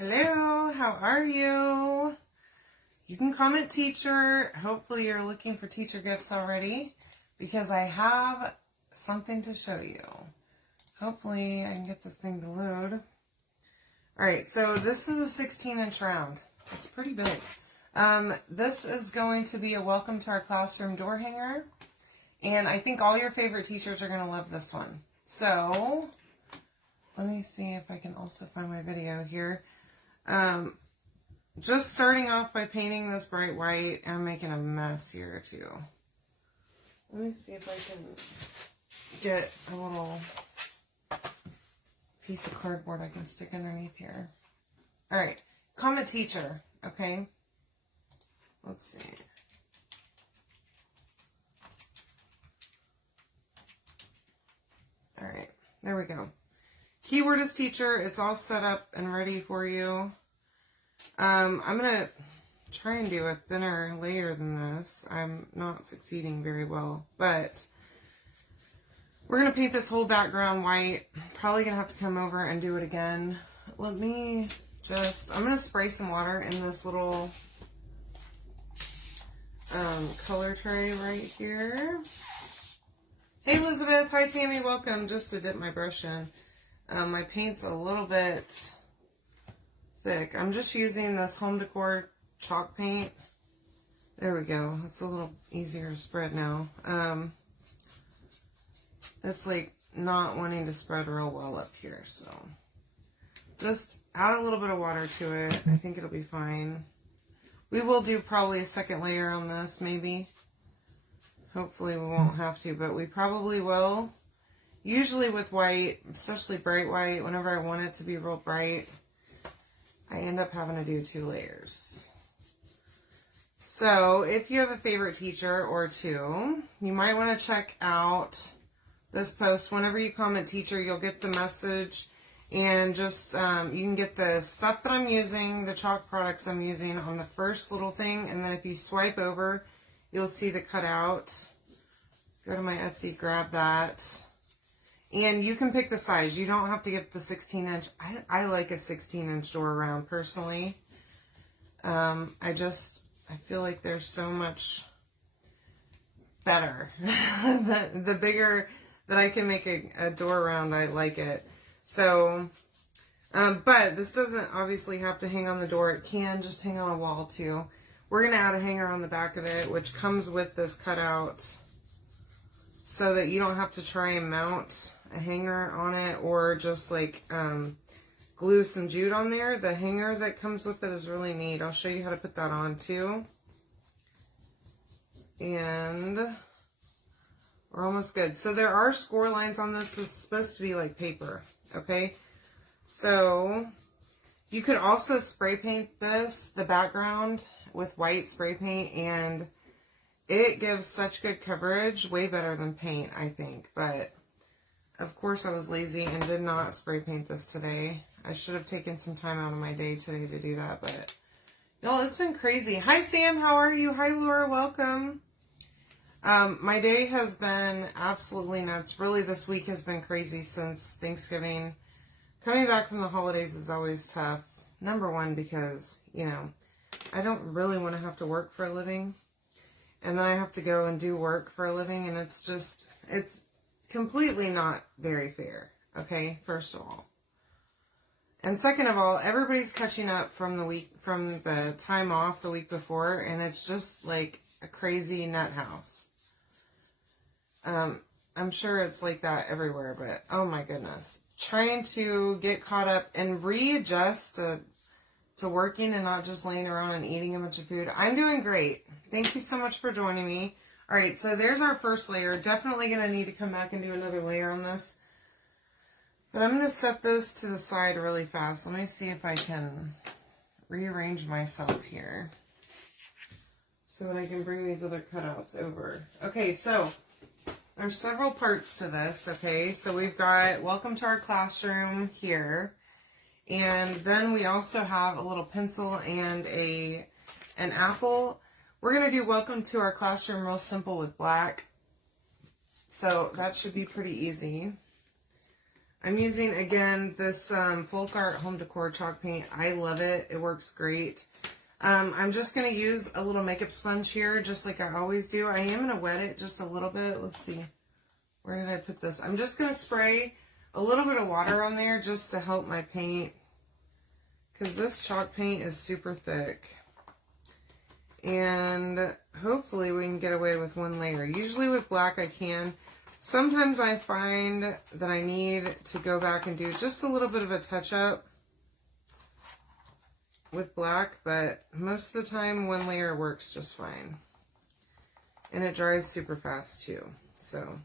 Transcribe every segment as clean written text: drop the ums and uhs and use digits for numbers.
Hello, how are you? You can comment teacher. Hopefully you're looking for teacher gifts already because I have something to show you. Hopefully I can get this thing to load. Alright, so this is a 16-inch round. It's pretty big. This is going to be a welcome to our classroom door hanger. And I think all your favorite teachers are going to love this one. So, let me see if I can also find my video here. Just starting off by painting this bright white. I'm making a mess here too. Let me see if I can get a little piece of cardboard I can stick underneath here. Alright, comment teacher, okay? Let's see. Alright, there we go. Keyword is teacher. It's all set up and ready for you. I'm going to try and do a thinner layer than this. I'm not succeeding very well, but we're going to paint this whole background white. Probably going to have to come over and do it again. Let me just, I'm going to spray some water in this little color tray right here. Hey Elizabeth, hi Tammy, welcome. Just to dip my brush in. My paint's a little bit thick. I'm just using this Home Decor chalk paint. There we go. It's a little easier to spread now. It's like not wanting to spread real well up here, so just add a little bit of water to it. I think it'll be fine. We will do probably a second layer on this, maybe. Hopefully we won't have to, but we probably will. Usually with white, especially bright white, whenever I want it to be real bright, I end up having to do 2 layers. So if you have a favorite teacher or two, you might want to check out this post. Whenever you comment teacher, you'll get the message, and just you can get the stuff that I'm using, the chalk products I'm using on the first little thing, and then if you swipe over, you'll see the cutout. Go to my Etsy, grab that. And you can pick the size. You don't have to get the 16-inch. I like a 16-inch door round personally. I feel like they're so much better. the bigger that I can make a door round, I like it. So, but this doesn't obviously have to hang on the door. It can just hang on a wall too. We're going to add a hanger on the back of it, which comes with this cutout, so that you don't have to try and mount a hanger on it or just like glue some jute on there. The hanger that comes with it is really neat. I'll show you how to put that on too. And we're almost good. So there are score lines on this. This is supposed to be like paper, okay? So you could also spray paint this, the background, with white spray paint, and it gives such good coverage, way better than paint, I think. But of course I was lazy and did not spray paint this today. I should have taken some time out of my day today to do that, but y'all, it's been crazy. Hi Sam, how are you? Hi Laura, welcome. My day has been absolutely nuts. Really, this week has been crazy since Thanksgiving. Coming back from the holidays is always tough. Number one, because, you know, I don't really want to have to work for a living. And then I have to go and do work for a living, and it's completely not very fair, okay, first of all. And second of all, everybody's catching up from the time off the week before, and it's just like a crazy nut house. I'm sure it's like that everywhere, but oh my goodness. Trying to get caught up and readjust to working and not just laying around and eating a bunch of food. I'm doing great. Thank you so much for joining me. All right, so there's our first layer. Definitely going to need to come back and do another layer on this. But I'm going to set this to the side really fast. Let me see if I can rearrange myself here so that I can bring these other cutouts over. Okay, so there's several parts to this, okay? So we've got welcome to our classroom here. And then we also have a little pencil and an apple. We're going to do welcome to our classroom real simple with black. So that should be pretty easy. I'm using, again, this Folk Art Home Decor chalk paint. I love it. It works great. I'm just going to use a little makeup sponge here, just like I always do. I am going to wet it just a little bit. Let's see. Where did I put this? I'm just going to spray a little bit of water on there just to help my paint, because this chalk paint is super thick. And hopefully we can get away with one layer. Usually with black I can. Sometimes I find that I need to go back and do just a little bit of a touch-up with black, but most of the time one layer works just fine. And it dries super fast too, so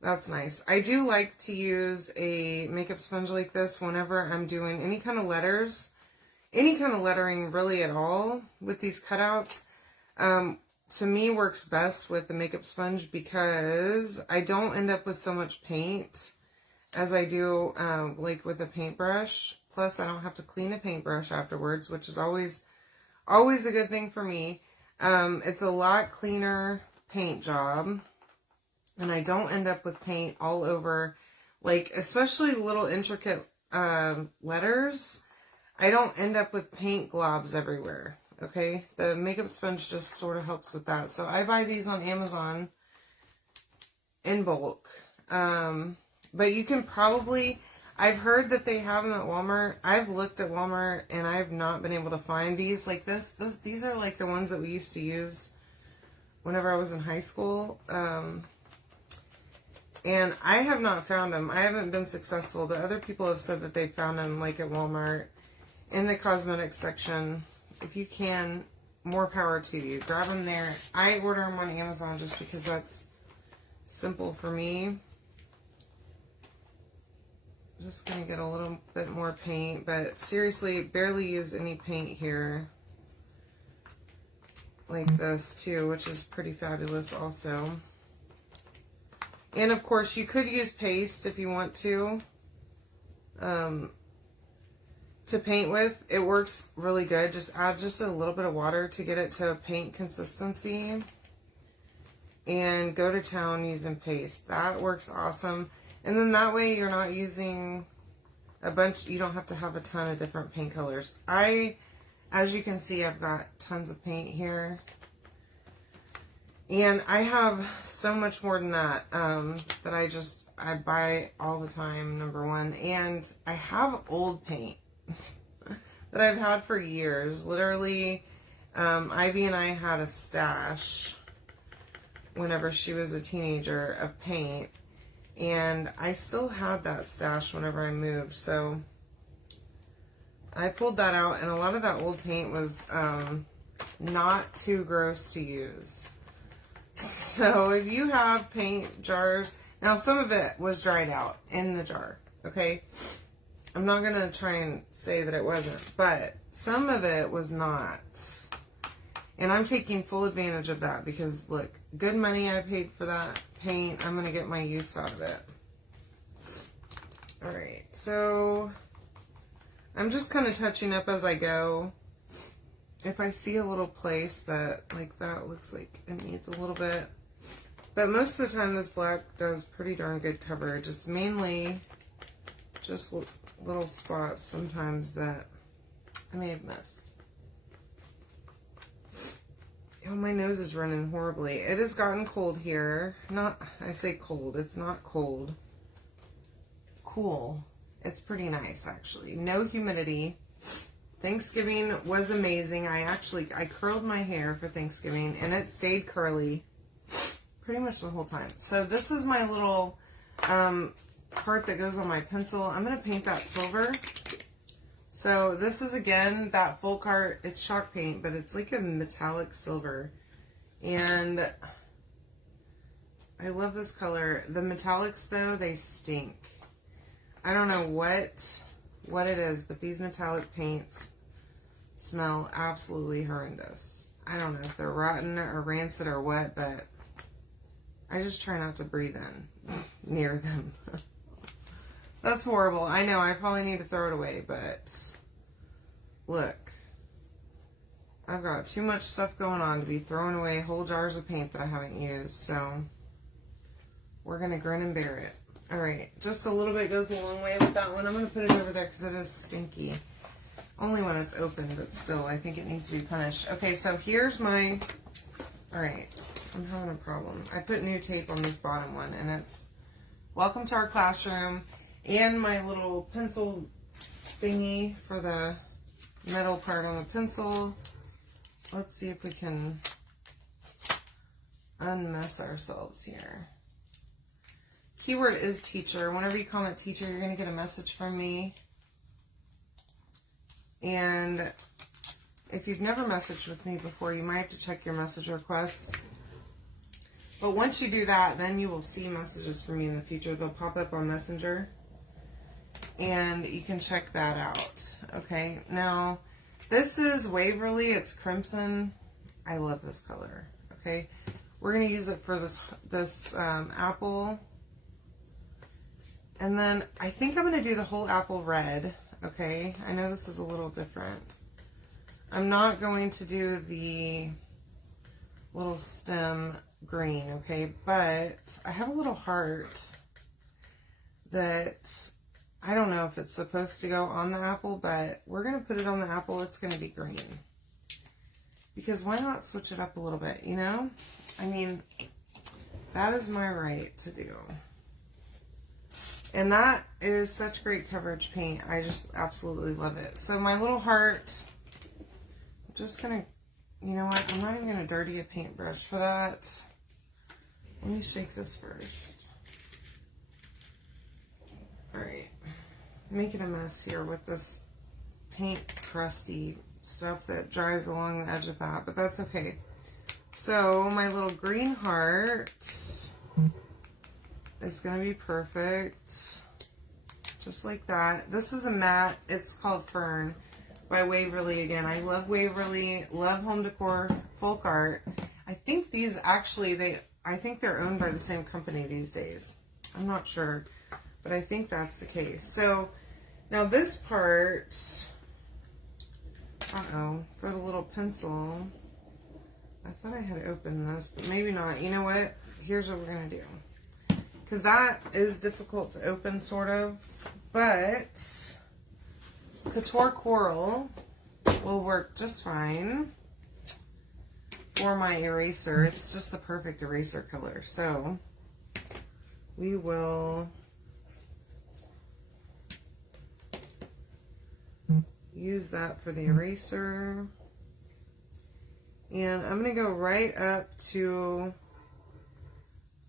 that's nice. I do like to use a makeup sponge like this whenever I'm doing any kind of letters, any kind of lettering really at all with these cutouts. To me works best with the makeup sponge because I don't end up with so much paint as I do like with a paintbrush. Plus, I don't have to clean a paintbrush afterwards, which is always a good thing for me. It's a lot cleaner paint job, and I don't end up with paint all over, like, especially little intricate letters. I don't end up with paint globs everywhere, okay? The makeup sponge just sort of helps with that. So I buy these on Amazon in bulk. But you can probably... I've heard that they have them at Walmart. I've looked at Walmart and I've not been able to find these like this. These are like the ones that we used to use whenever I was in high school. And I have not found them. I haven't been successful, but other people have said that they found them like at Walmart in the cosmetics section. If you can, more power to you. Grab them there. I order them on Amazon just because that's simple for me. Just going to get a little bit more paint, but seriously, barely use any paint here. Like this too, which is pretty fabulous also. And of course, you could use paste if you want to paint with. It works really good. Just add just a little bit of water to get it to a paint consistency. And go to town using paste. That works awesome. And then that way you're not using a bunch, you don't have to have a ton of different paint colors. As you can see, I've got tons of paint here. And I have so much more than that, that I buy all the time, number one. And I have old paint that I've had for years. Literally, Ivy and I had a stash whenever she was a teenager of paint. And I still had that stash whenever I moved, so I pulled that out, and a lot of that old paint was not too gross to use. So if you have paint jars, now some of it was dried out in the jar, okay? I'm not going to try and say that it wasn't, but some of it was not. And I'm taking full advantage of that because, look, good money I paid for that paint. I'm going to get my use out of it. Alright, so I'm just kind of touching up as I go. If I see a little place that, like, that looks like it needs a little bit. But most of the time this black does pretty darn good coverage. It's mainly just little spots sometimes that I may have missed. Oh, my nose is running horribly. It has gotten cold here. I say cold. It's not cold. Cool. It's pretty nice, actually. No humidity. Thanksgiving was amazing. I curled my hair for Thanksgiving, and it stayed curly pretty much the whole time. So this is my little part that goes on my pencil. I'm going to paint that silver. So this is, again, that Folk Art. It's chalk paint, but it's like a metallic silver. And I love this color. The metallics, though, they stink. I don't know what it is, but these metallic paints smell absolutely horrendous. I don't know if they're rotten or rancid or what, but I just try not to breathe in near them. That's horrible. I know, I probably need to throw it away, but look. I've got too much stuff going on to be throwing away whole jars of paint that I haven't used, so we're going to grin and bear it. All right, just a little bit goes a long way with that one. I'm going to put it over there because it is stinky. Only when it's open, but still, I think it needs to be punished. Okay, so here's my, all right, I'm having a problem. I put new tape on this bottom one, and it's welcome to our classroom, and my little pencil thingy for the metal part on the pencil. Let's see if we can unmess ourselves here. Keyword is teacher. Whenever you comment teacher, you're going to get a message from me. And if you've never messaged with me before, you might have to check your message requests. But once you do that, then you will see messages from me in the future. They'll pop up on Messenger. And you can check that out. Okay, now this is Waverly. It's crimson. I love this color. Okay, we're going to use it for this apple. And then I think I'm going to do the whole apple red. Okay, I know this is a little different. I'm not going to do the little stem green, okay? But I have a little heart that I don't know if it's supposed to go on the apple, but we're going to put it on the apple. It's going to be green. Because why not switch it up a little bit, you know? I mean, that is my right to do. And that is such great coverage paint. I just absolutely love it. So my little heart, I'm just going to, you know what? I'm not even going to dirty a paintbrush for that. Let me shake this first. All right. Making a mess here with this paint crusty stuff that dries along the edge of that, but that's okay. So my little green heart is going to be perfect, just like that. This is a matte. It's called Fern by Waverly again. I love Waverly, love Home Decor, Folk Art. I think these actually, I think they're owned by the same company these days. I'm not sure, but I think that's the case. So now this part, for the little pencil, I thought I had opened this, but maybe not. You know what? Here's what we're going to do. Because that is difficult to open, sort of. But Couture Coral will work just fine for my eraser. It's just the perfect eraser color. So we will use that for the eraser. And I'm going to go right up to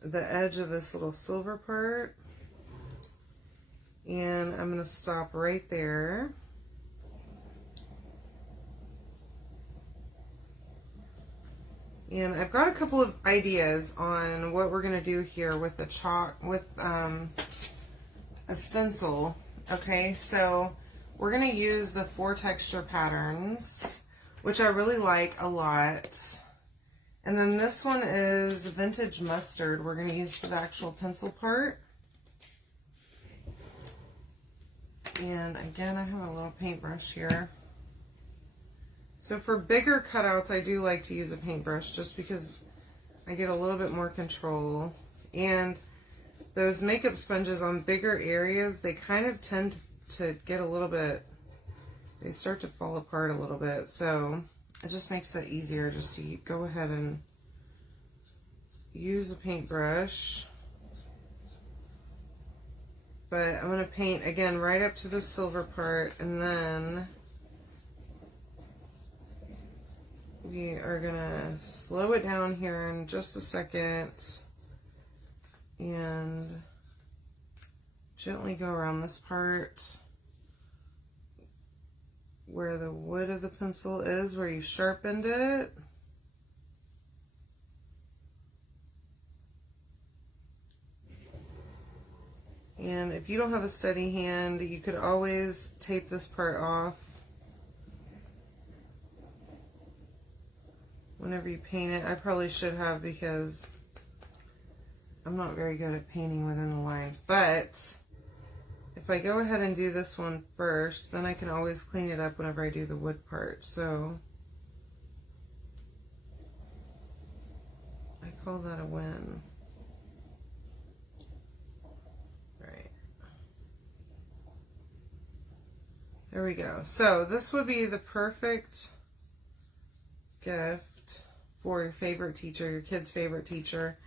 the edge of this little silver part, and I'm going to stop right there. And I've got a couple of ideas on what we're going to do here with the chalk, with a stencil. Okay, so we're going to use the 4 texture patterns, which I really like a lot. And then this one is Vintage Mustard we're going to use for the actual pencil part. And again, I have a little paintbrush here. So for bigger cutouts, I do like to use a paintbrush just because I get a little bit more control. And those makeup sponges on bigger areas, they kind of tend to get a little bit, they start to fall apart a little bit. So it just makes it easier just to go ahead and use a paintbrush. But I'm going to paint again right up to the silver part, and then we are going to slow it down here in just a second and gently go around this part where the wood of the pencil is, where you sharpened it. And if you don't have a steady hand, you could always tape this part off whenever you paint it. I probably should have, because I'm not very good at painting within the lines. But if I go ahead and do this one first, then I can always clean it up whenever I do the wood part. So I call that a win. There we go. So this would be the perfect gift for your favorite teacher, your kid's favorite teacher,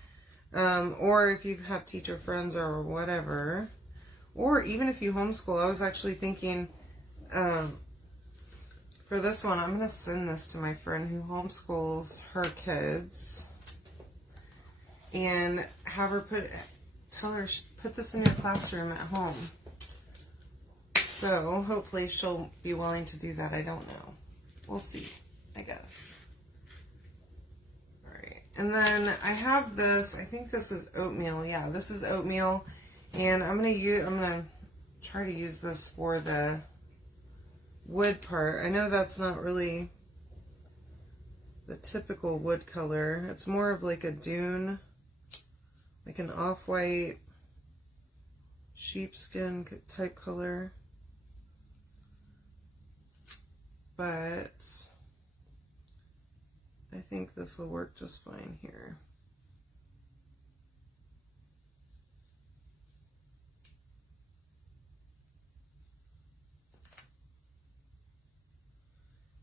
or if you have teacher friends or whatever, or even if you homeschool. I was actually thinking for this one, I'm going to send this to my friend who homeschools her kids and have her tell her put this in your classroom at home. So hopefully she'll be willing to do that. I don't know. We'll see, I guess. All right. And then I have this, I think this is oatmeal. Yeah, this is oatmeal. And I'm going to try to use this for the wood part. I know that's not really the typical wood color. It's more of like a dune, like an off-white sheepskin type color. But I think this will work just fine here.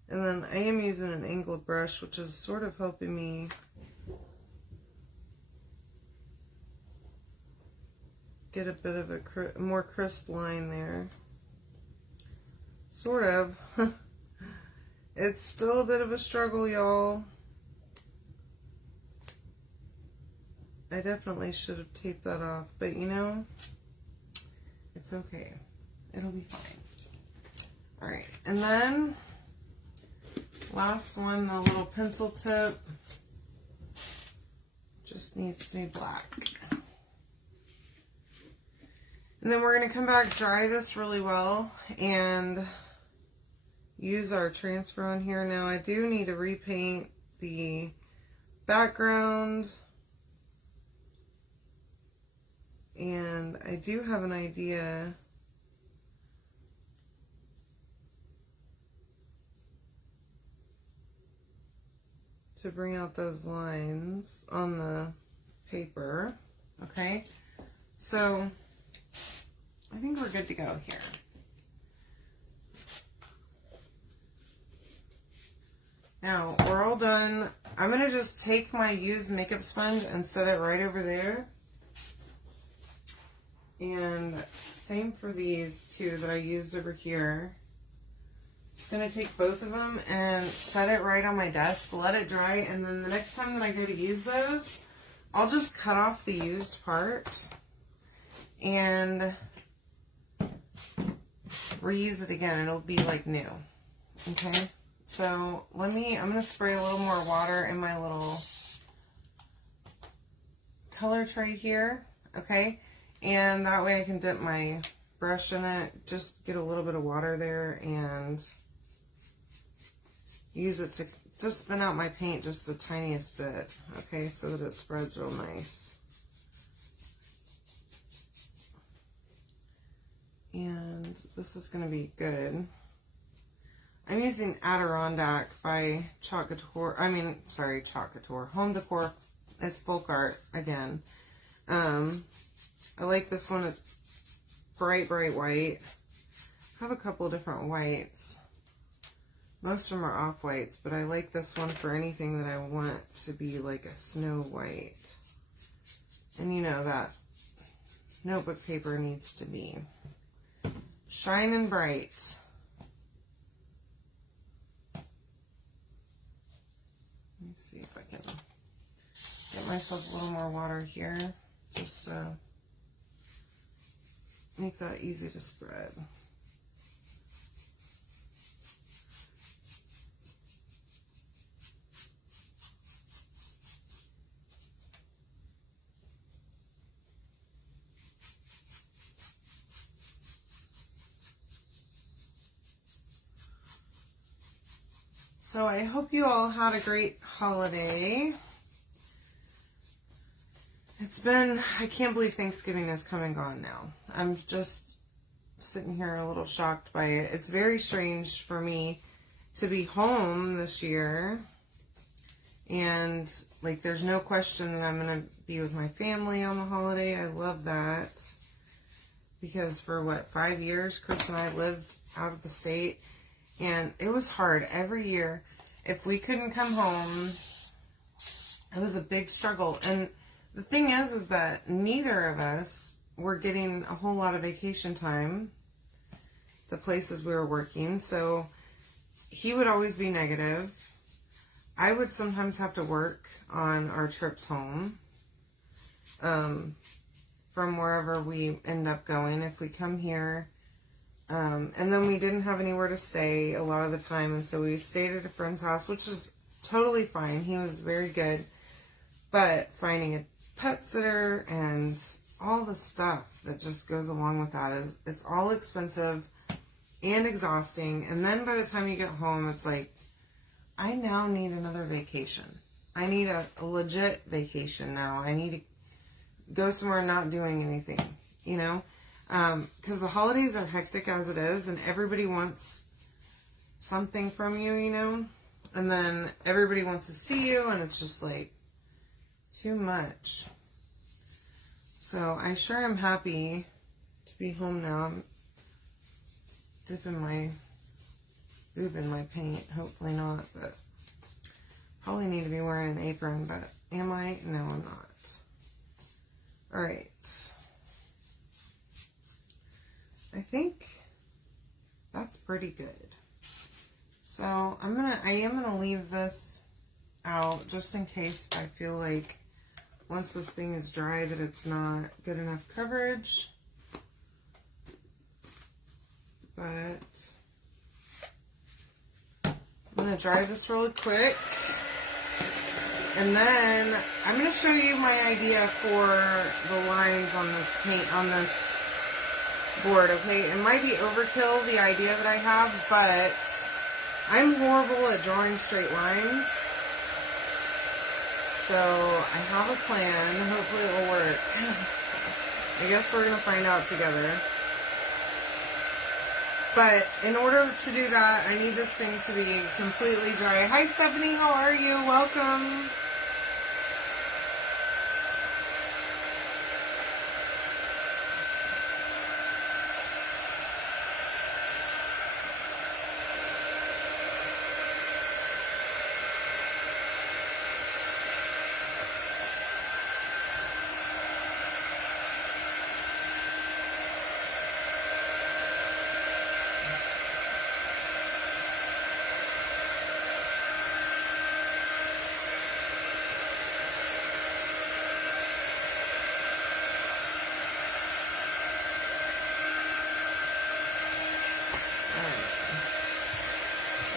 And then I am using an angled brush, which is sort of helping me get a bit of a more crisp line there. Sort of. It's still a bit of a struggle, y'all. I definitely should have taped that off, but you know, it's okay. It'll be fine. All right, and then last one, the little pencil tip, just needs to be black. And then we're going to come back, dry this really well, and use our transfer on here. Now I do need to repaint the background, and I do have an idea to bring out those lines on the paper. Okay, so I think we're good to go here. Now, we're all done. I'm going to just take my used makeup sponge and set it right over there. And same for these two that I used over here. Just going to take both of them and set it right on my desk, let it dry, and then the next time that I go to use those, I'll just cut off the used part and reuse it again. It'll be like new. Okay? So I'm going to spray a little more water in my little color tray here, okay? And that way I can dip my brush in it, just get a little bit of water there and use it to just thin out my paint just the tiniest bit, okay, so that it spreads real nice. And this is going to be good. I'm using Adirondack by Chalk Couture. Home Decor. It's Folk Art again. I like this one. It's bright, bright white. I have a couple of different whites. Most of them are off whites, but I like this one for anything that I want to be like a snow white. And you know that notebook paper needs to be shining bright. Let me see if I can get myself a little more water here, just to make that easy to spread. So I hope you all had a great holiday. I can't believe Thanksgiving is come and gone now. I'm just sitting here a little shocked by it. It's very strange for me to be home this year. And like, there's no question that I'm going to be with my family on the holiday. I love that. Because for 5 years, Chris and I lived out of the state. And it was hard every year. If we couldn't come home, it was a big struggle. And the thing is that neither of us were getting a whole lot of vacation time, the places we were working. So he would always be negative. I would sometimes have to work on our trips home from wherever we end up going if we come here. And then we didn't have anywhere to stay a lot of the time. And so we stayed at a friend's house, which was totally fine. He was very good. But finding a pet sitter and all the stuff that just goes along with that it's all expensive and exhausting. And then by the time you get home, it's like, I now need another vacation. I need a legit vacation now. I need to go somewhere not doing anything, you know? Because the holidays are hectic as it is, and everybody wants something from you, you know? And then everybody wants to see you, and it's just like too much. So I sure am happy to be home now. I'm dipping my boob in my paint. Hopefully not, but probably need to be wearing an apron, but am I? No, I'm not. All right. I think that's pretty good. So I am gonna leave this out just in case I feel like once this thing is dry that it's not good enough coverage. But I'm gonna dry this really quick. And then I'm gonna show you my idea for the lines on this paint, on this board, okay? It might be overkill, the idea that I have, but I'm horrible at drawing straight lines. So I have a plan. Hopefully it will work. I guess we're going to find out together. But in order to do that, I need this thing to be completely dry. Hi, Stephanie. How are you? Welcome.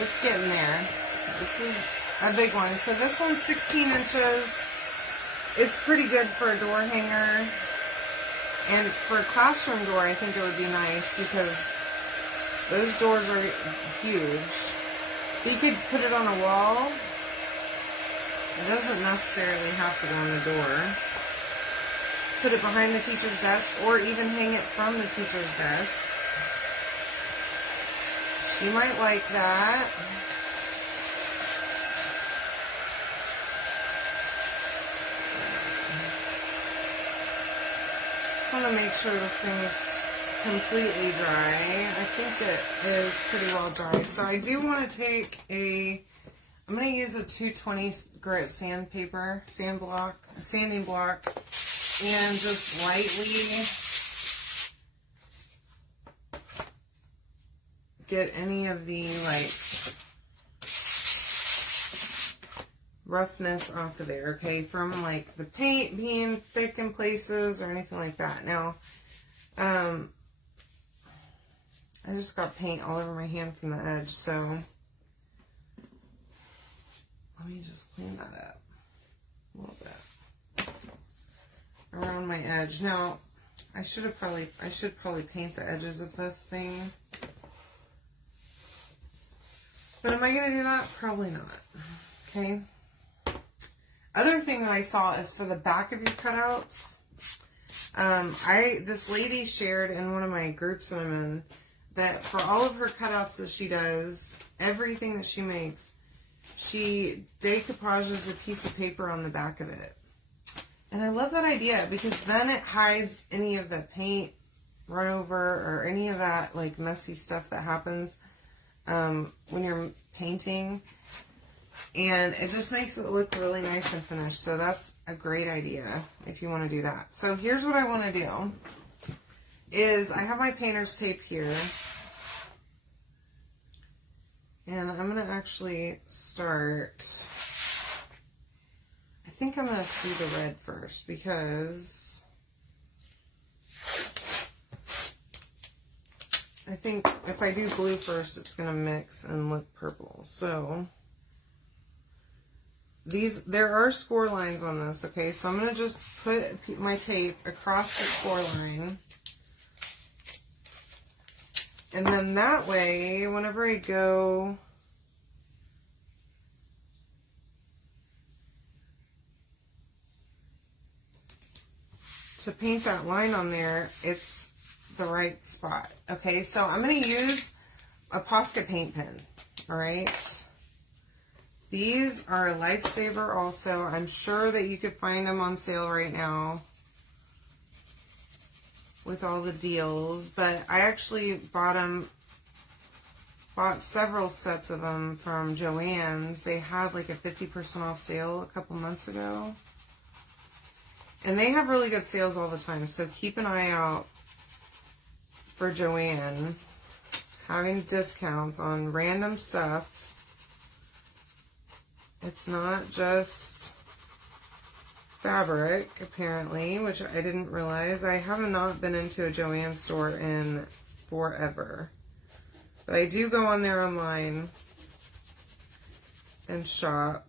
It's getting there. This is a big one. So this one's 16 inches. It's pretty good for a door hanger. And for a classroom door, I think it would be nice because those doors are huge. You could put it on a wall. It doesn't necessarily have to go on the door. Put it behind the teacher's desk or even hang it from the teacher's desk. You might like that. Just want to make sure this thing is completely dry. I think it is pretty well dry. So I do want to take I'm going to use a 220 grit sanding block, and just lightly get any of the roughness off of there, okay, from like the paint being thick in places or anything like that. Now, I just got paint all over my hand from the edge, so let me just clean that up a little bit around my edge. Now, I should probably paint the edges of this thing. But am I going to do that? Probably not. Okay. Other thing that I saw is for the back of your cutouts. This lady shared in one of my groups that I'm in that for all of her cutouts that she does, everything that she makes, she decoupages a piece of paper on the back of it. And I love that idea because then it hides any of the paint run over or any of that like messy stuff that happens when you're painting. And it just makes it look really nice and finished. So that's a great idea if you want to do that. So here's what I want to do is I have my painter's tape here. And I'm going to actually start. I think I'm going to do the red first because I think if I do blue first, it's going to mix and look purple. So there are score lines on this, okay? So I'm going to just put my tape across the score line. And then that way, whenever I go to paint that line on there, it's the right spot. Okay, so I'm going to use a Posca paint pen, all right? These are a lifesaver also. I'm sure that you could find them on sale right now with all the deals, but I actually bought several sets of them from Joann's. They had like a 50% off sale a couple months ago. And they have really good sales all the time, so keep an eye out for Joann having discounts on random stuff. It's not just fabric, apparently, which I didn't realize. I have not been into a Joann store in forever. But I do go on there online and shop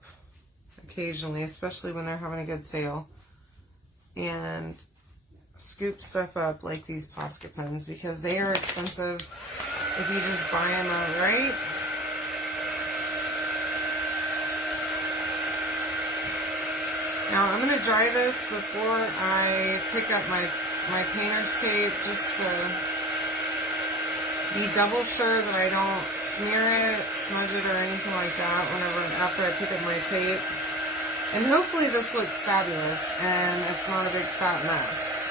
occasionally, especially when they're having a good sale. And scoop stuff up like these Posca pens because they are expensive if you just buy them outright. Now I'm going to dry this before I pick up my painter's tape, just to be double sure that I don't smear it, smudge it, or anything like that after I pick up my tape. And hopefully this looks fabulous and it's not a big fat mess,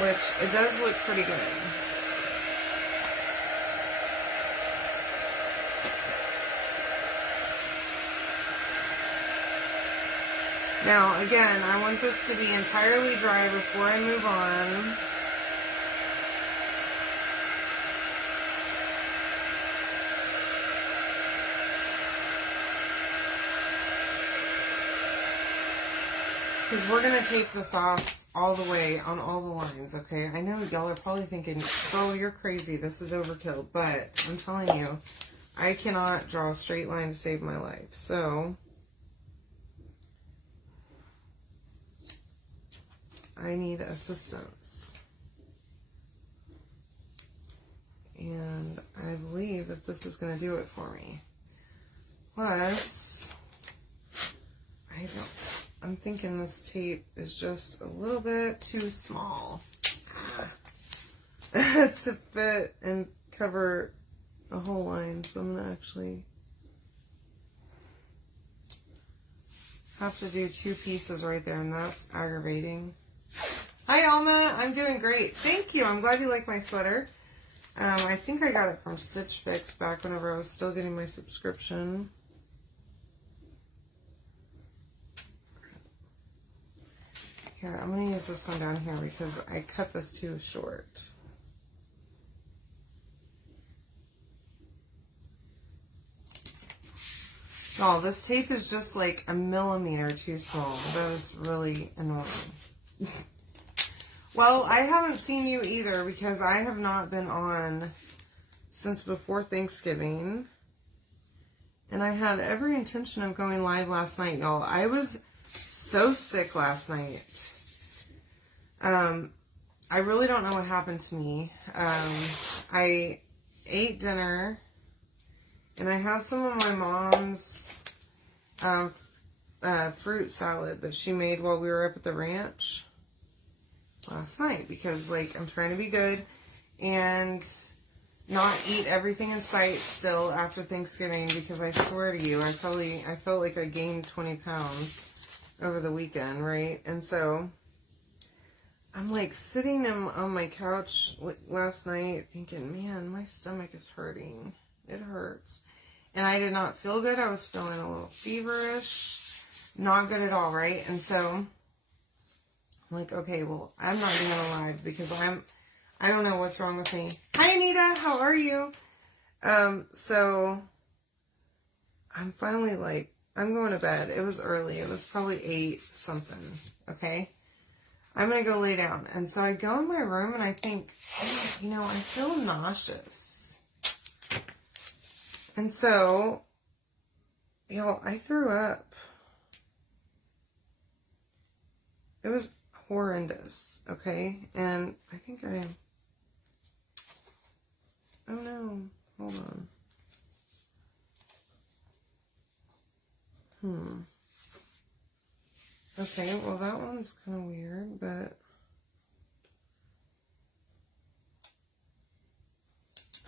which it does look pretty good. Now, again, I want this to be entirely dry before I move on. Because we're going to tape this off all the way on all the lines, okay? I know y'all are probably thinking, oh, you're crazy, this is overkill. But I'm telling you, I cannot draw a straight line to save my life. So I need assistance. And I believe that this is going to do it for me. Plus, I'm thinking this tape is just a little bit too small to fit and cover a whole line. So I'm going to actually have to do 2 pieces right there, and that's aggravating. Hi, Alma. I'm doing great. Thank you. I'm glad you like my sweater. I think I got it from Stitch Fix back whenever I was still getting my subscription. Here, I'm going to use this one down here because I cut this too short. Oh, this tape is just like a millimeter too small. That was really annoying. Well, I haven't seen you either because I have not been on since before Thanksgiving. And I had every intention of going live last night, y'all. I was so sick last night. I really don't know what happened to me. I ate dinner and I had some of my mom's fruit salad that she made while we were up at the ranch last night because, like, I'm trying to be good and not eat everything in sight still after Thanksgiving because I swear to you, I felt like I gained 20 pounds over the weekend, right? And so I'm like sitting on my couch last night thinking, man, my stomach is hurting. It hurts. And I did not feel good. I was feeling a little feverish. Not good at all, right? And so I'm like, okay, well, I'm not being alive because I don't know what's wrong with me. Hi, Anita. How are you? So I'm finally like, I'm going to bed. It was early. It was probably 8 something. Okay. I'm going to go lay down. And so I go in my room and I think, you know, I feel nauseous. And so, y'all, I threw up. It was horrendous. Okay. And I think oh no, hold on. Okay, well that one's kind of weird, but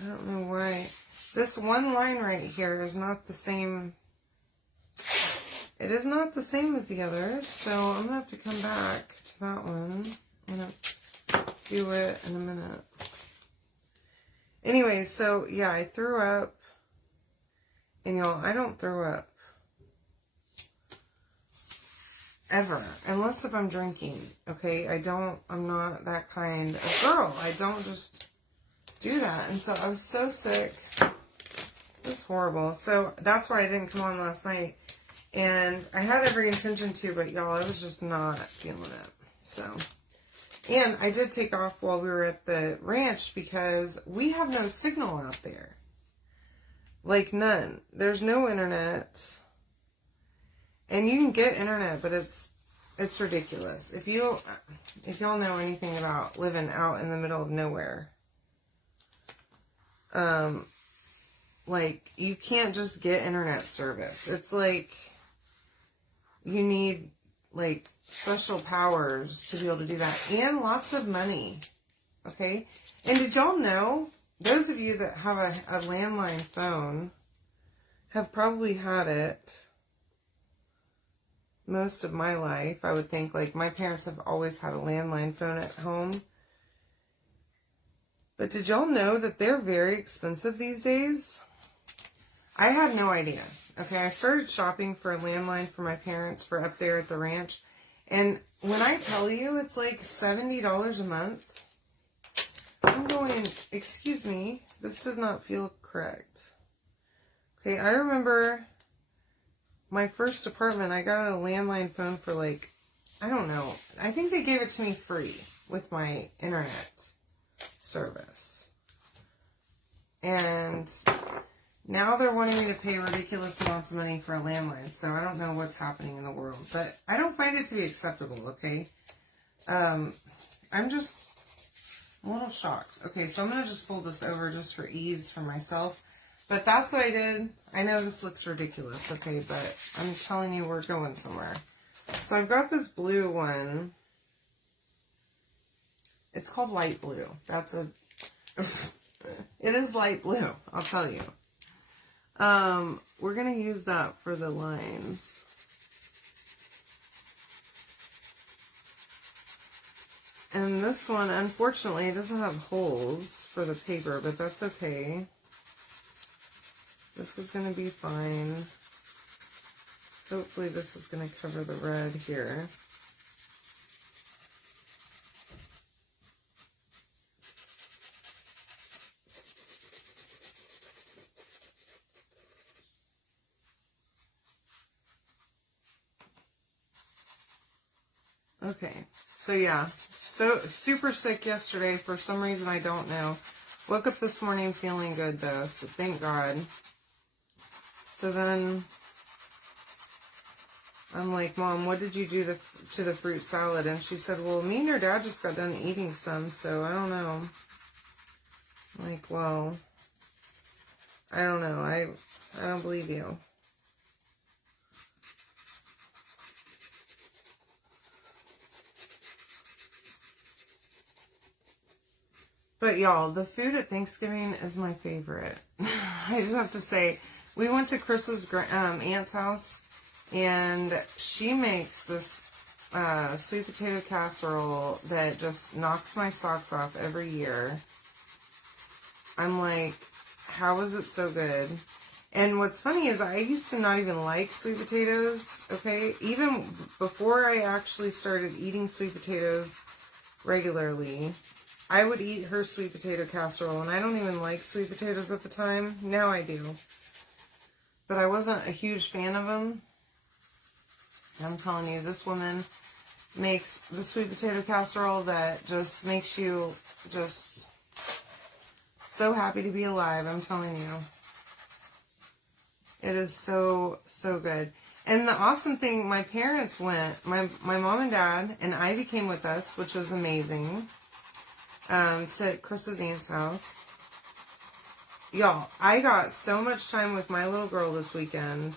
I don't know why. This one line right here is not the same. It is not the same as the others, so I'm going to have to come back to that one. I'm going to do it in a minute. Anyway, so yeah, I threw up. And y'all, I don't throw up. Ever. Unless if I'm drinking. Okay? I'm not that kind of girl. I don't just do that. And so I was so sick. It was horrible. So that's why I didn't come on last night. And I had every intention to, but y'all, I was just not feeling it. So, and I did take off while we were at the ranch because we have no signal out there. Like none. There's no internet. And you can get internet, but it's ridiculous. If y'all know anything about living out in the middle of nowhere, like you can't just get internet service. It's like you need like special powers to be able to do that and lots of money. Okay? And did y'all know, those of you that have a landline phone have probably had it most of my life, I would think. Like, my parents have always had a landline phone at home. But did y'all know that they're very expensive these days? I had no idea. Okay, I started shopping for a landline for my parents for up there at the ranch. And when I tell you it's like $70 a month, I'm going, excuse me, this does not feel correct. Okay, I remember my first apartment, I got a landline phone for like, I don't know. I think they gave it to me free with my internet service. And now they're wanting me to pay ridiculous amounts of money for a landline. So I don't know what's happening in the world. But I don't find it to be acceptable, okay? I'm just a little shocked. Okay, so I'm going to just fold this over just for ease for myself. But that's what I did. I know this looks ridiculous, okay, but I'm telling you we're going somewhere. So I've got this blue one. It's called light blue. It is light blue, I'll tell you. We're going to use that for the lines. And this one, unfortunately, it doesn't have holes for the paper, but that's okay. This is going to be fine. Hopefully this is going to cover the red here. Okay, so yeah, so super sick yesterday for some reason, I don't know. Woke up this morning feeling good though, so thank God. So then I'm like, Mom, what did you do to the fruit salad? And she said, well, me and your dad just got done eating some, so I don't know. I'm like, well, I don't know. I don't believe you. But y'all, the food at Thanksgiving is my favorite. I just have to say, we went to Chris's aunt's house, and she makes this sweet potato casserole that just knocks my socks off every year. I'm like, how is it so good? And what's funny is I used to not even like sweet potatoes, okay? Even before I actually started eating sweet potatoes regularly, I would eat her sweet potato casserole, and I don't even like sweet potatoes at the time. Now I do. But I wasn't a huge fan of them. I'm telling you, this woman makes the sweet potato casserole that just makes you just so happy to be alive. I'm telling you. It is so, so good. And the awesome thing, my parents went, my mom and dad and Ivy came with us, which was amazing, to Chris's aunt's house. Y'all, I got so much time with my little girl this weekend.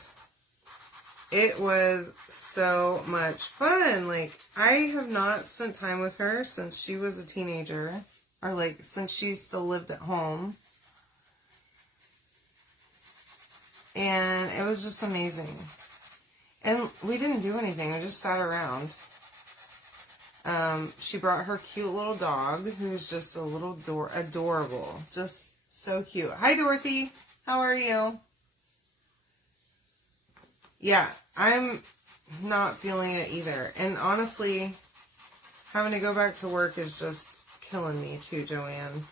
It was so much fun. Like, I have not spent time with her since she was a teenager, or like since she still lived at home. And it was just amazing. And we didn't do anything. We just sat around. She brought her cute little dog, who's just a little adorable. Just so cute. Hi, Dorothy. How are you? Yeah, I'm not feeling it either. And honestly, having to go back to work is just killing me too, Joanne.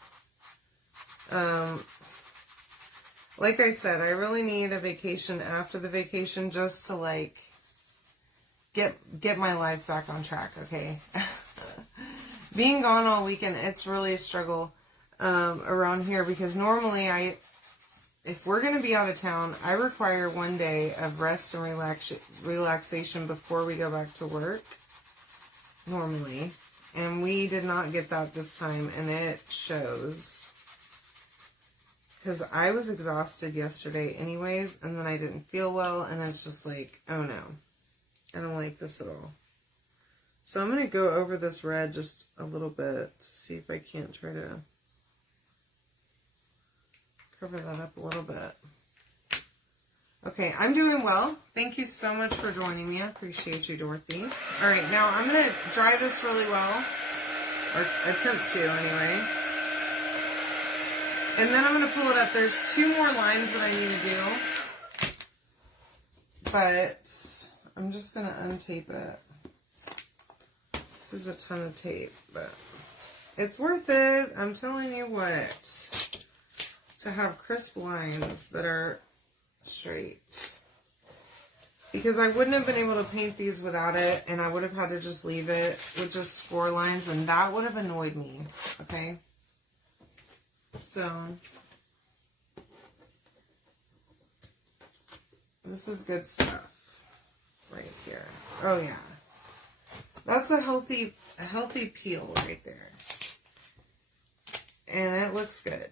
Like I said, I really need a vacation after the vacation just to like get my life back on track, okay? Being gone all weekend, it's really a struggle around here because normally if we're going to be out of town, I require 1 day of rest and relaxation before we go back to work, normally. And we did not get that this time, and it shows. Because I was exhausted yesterday anyways, and then I didn't feel well, and it's just like, oh no. I don't like this at all. So I'm going to go over this red just a little bit to see if I can't try to cover that up a little bit. Okay, I'm doing well. Thank you so much for joining me. I appreciate you, Dorothy. All right, now I'm going to dry this really well, or attempt to anyway. And then I'm going to pull it up. There's 2 more lines that I need to do. But I'm just going to untape it. This is a ton of tape, but it's worth it. I'm telling you what. To have crisp lines that are straight. Because I wouldn't have been able to paint these without it, and I would have had to just leave it with just score lines, and that would have annoyed me. Okay? So, this is good stuff right here. Oh yeah, that's a healthy peel right there, and it looks good.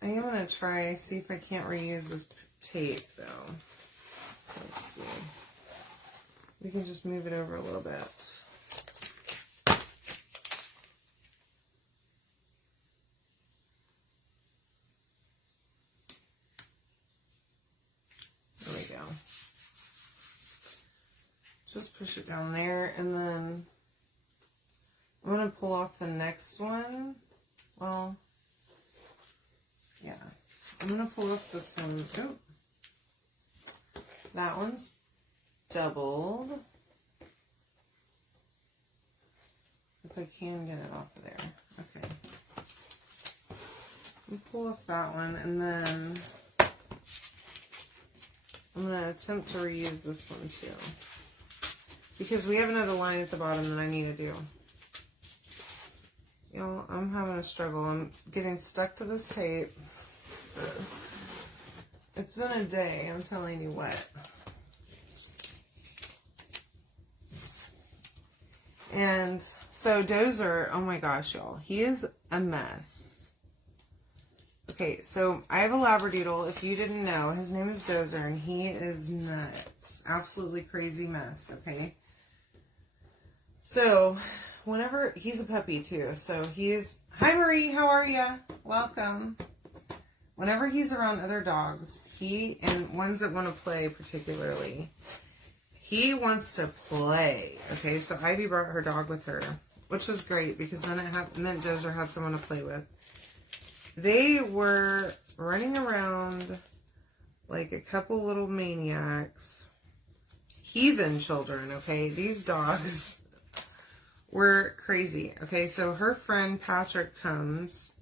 I am gonna try see if I can't reuse this tape though. Let's see. We can just move it over a little bit. Just push it down there, and then I'm going to pull off the next one. Well, yeah. I'm going to pull up this one. Oh, that one's doubled. If I can get it off of there. Okay. I'll pull off that one, and then I'm going to attempt to reuse this one too. Because we have another line at the bottom that I need to do. Y'all, I'm having a struggle. I'm getting stuck to this tape. It's been a day, I'm telling you what. And so Dozer, oh my gosh, y'all. He is a mess. Okay, so I have a Labradoodle. If you didn't know, his name is Dozer, and he is nuts. Absolutely crazy mess, okay? So, whenever, he's a puppy too, so he's, hi Marie, how are ya? Welcome. Whenever he's around other dogs, and ones that want to play particularly, he wants to play. Okay, so Ivy brought her dog with her, which was great because then it meant Dozer had someone to play with. They were running around like a couple little maniacs. Heathen children, okay? These dogs were crazy. Okay, so her friend Patrick comes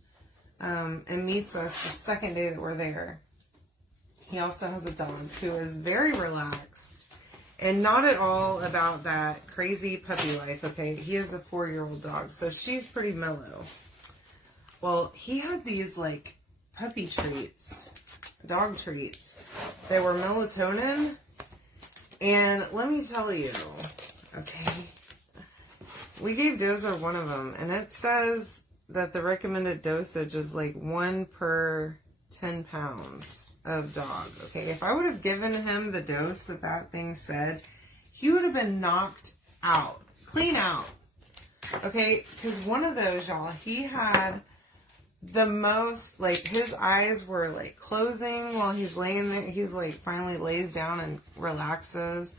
and meets us the second day that we're there. He also has a dog who is very relaxed and not at all about that crazy puppy life, okay? He is a 4-year-old dog, so she's pretty mellow. Well, he had these, like, puppy treats, dog treats, that were melatonin. And let me tell you, okay, we gave Dozer one of them, and it says that the recommended dosage is like 1 per 10 pounds of dog, okay? If I would have given him the dose that that thing said, he would have been knocked out, clean out, okay? Because one of those, y'all, he had the most, like, his eyes were, like, closing while he's laying there. He's, like, finally lays down and relaxes.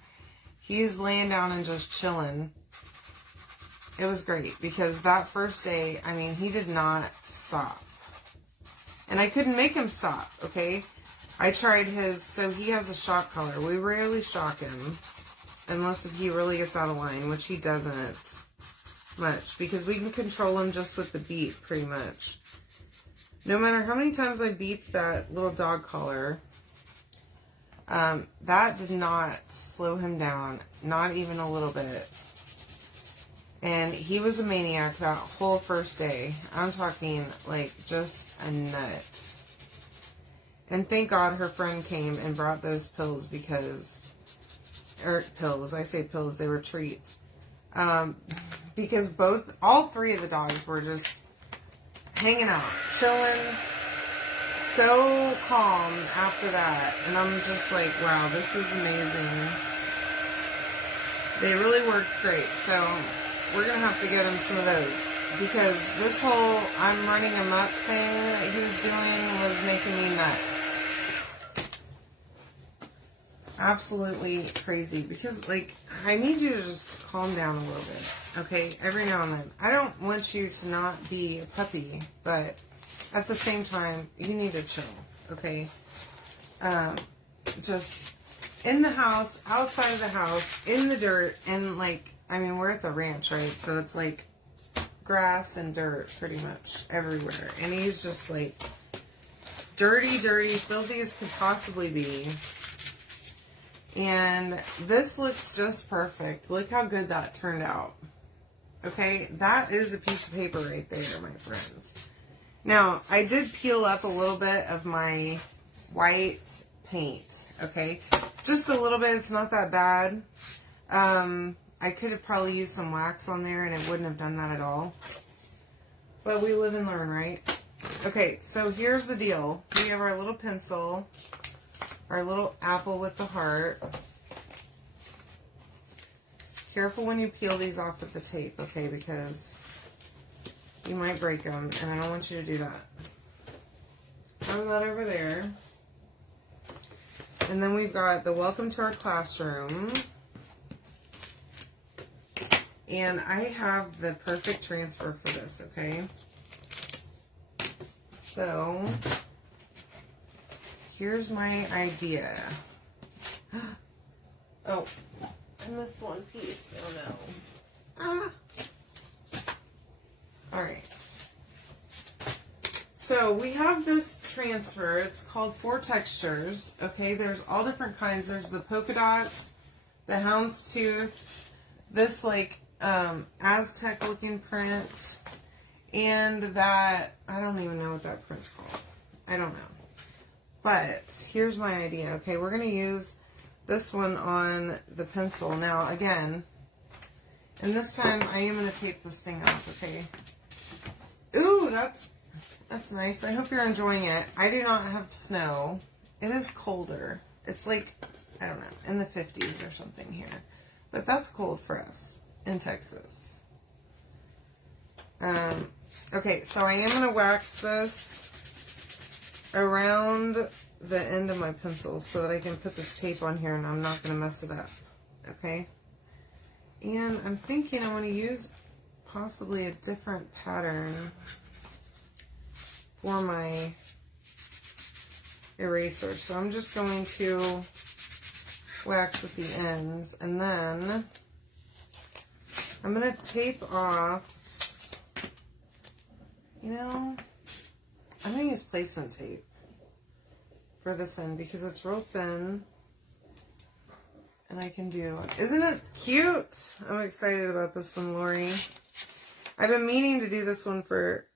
He's laying down and just chilling. It was great because that first day, I mean, he did not stop. And I couldn't make him stop, okay? I tried his, so he has a shock collar. We rarely shock him unless if he really gets out of line, which he doesn't much because we can control him just with the beat pretty much. No matter how many times I beeped that little dog collar, that did not slow him down, not even a little bit. And he was a maniac that whole first day. I'm talking like just a nut. And thank God her friend came and brought those pills because, I say pills, they were treats. Because all 3 of the dogs were just hanging out, chilling, so calm after that. And I'm just like, wow, this is amazing. They really worked great. So we're going to have to get him some of those. Because this whole I'm running amok thing that he was doing was making me nuts. Absolutely crazy. Because, like, I need you to just calm down a little bit. Okay? Every now and then. I don't want you to not be a puppy. But at the same time, you need to chill. Okay? Just in the house, outside of the house, in the dirt. And, like, I mean, we're at the ranch, right? So it's, like, grass and dirt pretty much everywhere. And he's just, like, dirty, filthy as could possibly be. And this looks just perfect. Look how good that turned out. Okay, that is a piece of paper right there, my friends. Now, I did peel up a little bit of my white paint, okay? Just a little bit, it's not that bad. I could have probably used some wax on there and it wouldn't have done that at all. But we live and learn, right? Okay, so here's the deal. We have our little pencil. Our little apple with the heart. Careful when you peel these off with the tape, okay? Because you might break them, and I don't want you to do that. Throw that over there. And then we've got the welcome to our classroom. And I have the perfect transfer for this, okay? So here's my idea. Oh, I missed one piece. Oh no. Alright. So we have this transfer. It's called 4 Textures. Okay, there's all different kinds. There's the polka dots, the houndstooth, this like Aztec looking print, and that, I don't even know what that print's called. I don't know. But here's my idea. Okay, we're going to use this one on the pencil. Now, again, and this time I am going to tape this thing off, okay? Ooh, that's nice. I hope you're enjoying it. I do not have snow. It is colder. It's like, I don't know, in the 50s or something here. But that's cold for us in Texas. Okay, so I am going to wax this around the end of my pencil so that I can put this tape on here and I'm not going to mess it up. okay? And I'm thinking I want to use possibly a different pattern for my eraser. So I'm just going to wax at the ends, and then I'm going to tape off, you know, I'm going to use placement tape for this end because it's real thin. And I can do, isn't it cute? I'm excited about this one, Lori. I've been meaning to do this one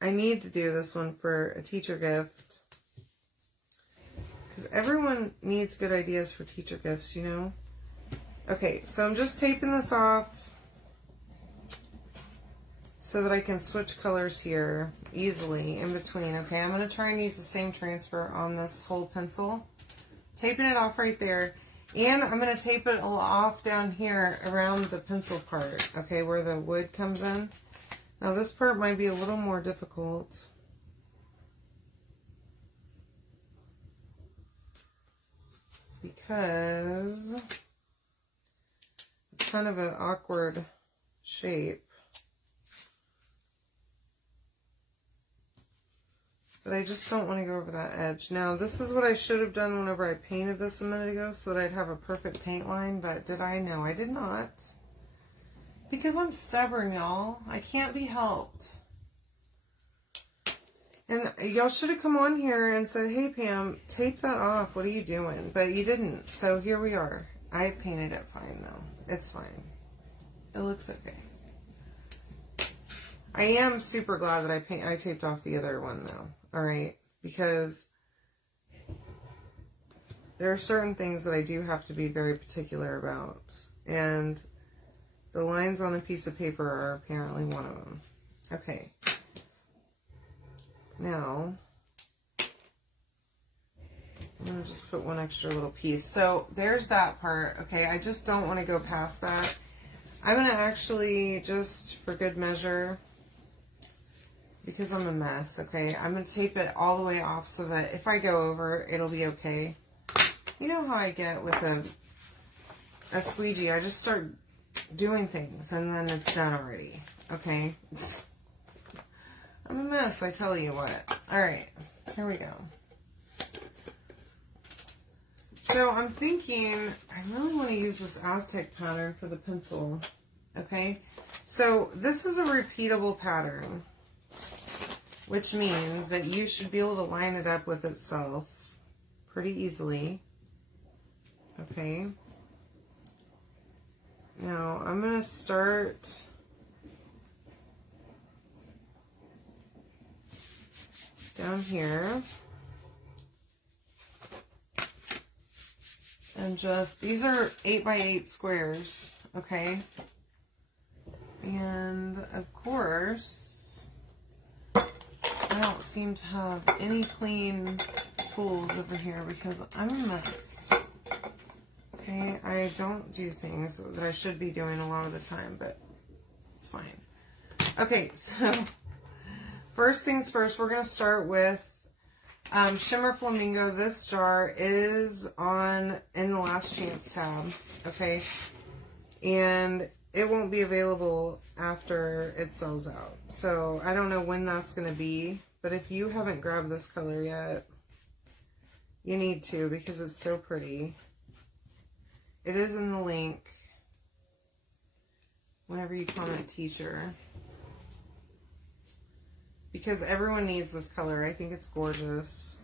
I need to do this one for a teacher gift. Because everyone needs good ideas for teacher gifts, you know? Okay, so I'm just taping this off so that I can switch colors here easily in between. Okay, I'm going to try and use the same transfer on this whole pencil. Taping it off right there. And I'm going to tape it off down here around the pencil part, okay, where the wood comes in. Now this part might be a little more difficult. Because it's kind of an awkward shape. But I just don't want to go over that edge. Now, this is what I should have done whenever I painted this a minute ago so that I'd have a perfect paint line, but did I? No, I did not. Because I'm stubborn, y'all. I can't be helped. And y'all should have come on here and said, hey, Pam, tape that off. What are you doing? But you didn't, so here we are. I painted it fine, though. It's fine. It looks okay. I am super glad that I taped off the other one, though. All right, because there are certain things that I do have to be very particular about, and the lines on a piece of paper are apparently one of them. Okay, now I'm going to just put one extra little piece. So there's that part. Okay, I just don't want to go past that. I'm going to actually, just for good measure, because I'm a mess, okay, I'm going to tape it all the way off so that if I go over, it'll be okay. You know how I get with a squeegee. I just start doing things and then it's done already, okay? I'm a mess, I tell you what. Alright, here we go. So I'm thinking, I really want to use this Aztec pattern for the pencil, okay? So this is a repeatable pattern, which means that you should be able to line it up with itself pretty easily. Okay. Now, I'm going to start down here. And just, these are 8x8 squares, okay? And, of course, I don't seem to have any clean tools over here because I'm a mess. Okay, I don't do things that I should be doing a lot of the time, but it's fine. Okay, so first things first, we're going to start with Shimmer Flamingo. This jar is in the Last Chance tab, okay? And it won't be available after it sells out. So I don't know when that's going to be, but if you haven't grabbed this color yet, you need to because it's so pretty. It is in the link whenever you comment teacher. Because everyone needs this color. I think it's gorgeous.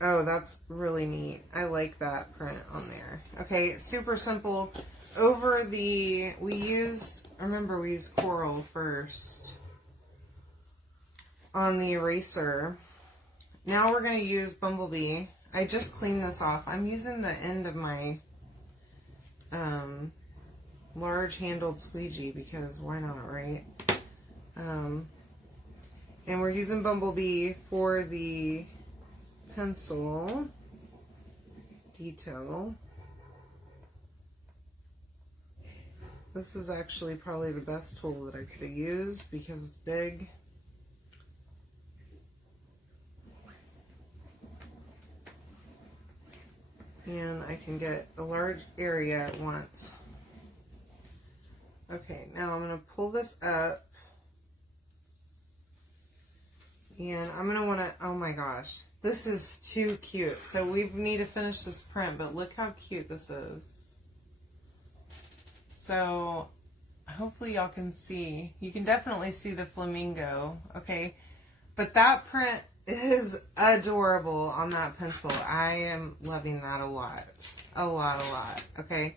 Oh, that's really neat. I like that print on there. Okay, super simple. Remember we used coral first on the eraser. Now we're going to use Bumblebee. I just cleaned this off. I'm using the end of my large handled squeegee because why not, right? And we're using Bumblebee for the pencil detail. This is actually probably the best tool that I could have used because it's big. and I can get a large area at once. Okay, now I'm going to pull this up, and I'm going to want to, oh my gosh, this is too cute. So we need to finish this print, but look how cute this is. So hopefully y'all can see. You can definitely see the flamingo, okay? But that print is adorable on that pencil. I am loving that a lot. A lot, okay?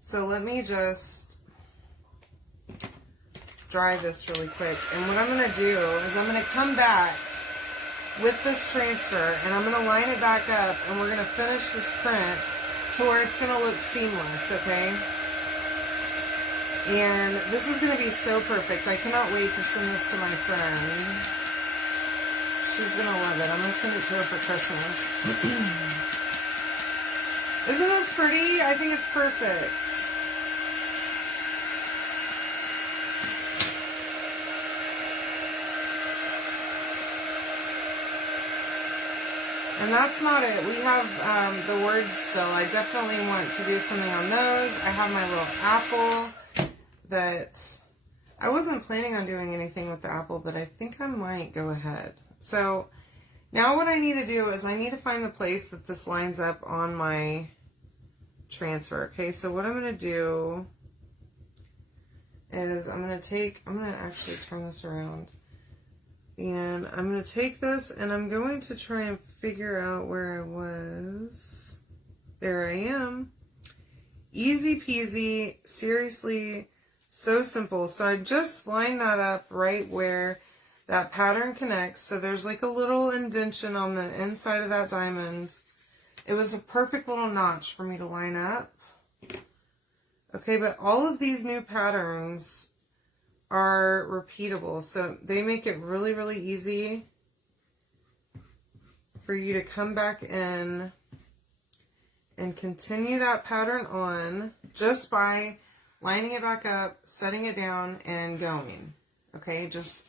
So let me just dry this really quick. And what I'm going to do is I'm going to come back with this transfer and I'm going to line it back up and we're going to finish this print to where it's going to look seamless, okay? And this is going to be so perfect. I cannot wait to send this to my friend. She's going to love it. I'm going to send it to her for Christmas. Isn't this pretty? I think it's perfect. And that's not it. We have the words still. I definitely want to do something on those. I have my little apple that I wasn't planning on doing anything with the apple, but I think I might go ahead. So now what I need to do is I need to find the place that this lines up on my transfer. Okay, so what I'm going to do is I'm going to actually turn this around. And I'm going to take this and I'm going to try and figure out where I was. There I am. Easy peasy. Seriously, so simple. So I just lined that up right where that pattern connects. So there's like a little indentation on the inside of that diamond. It was a perfect little notch for me to line up. Okay, but all of these new patterns are repeatable, so they make it really, really easy for you to come back in and continue that pattern on just by lining it back up, setting it down, and going. Okay, just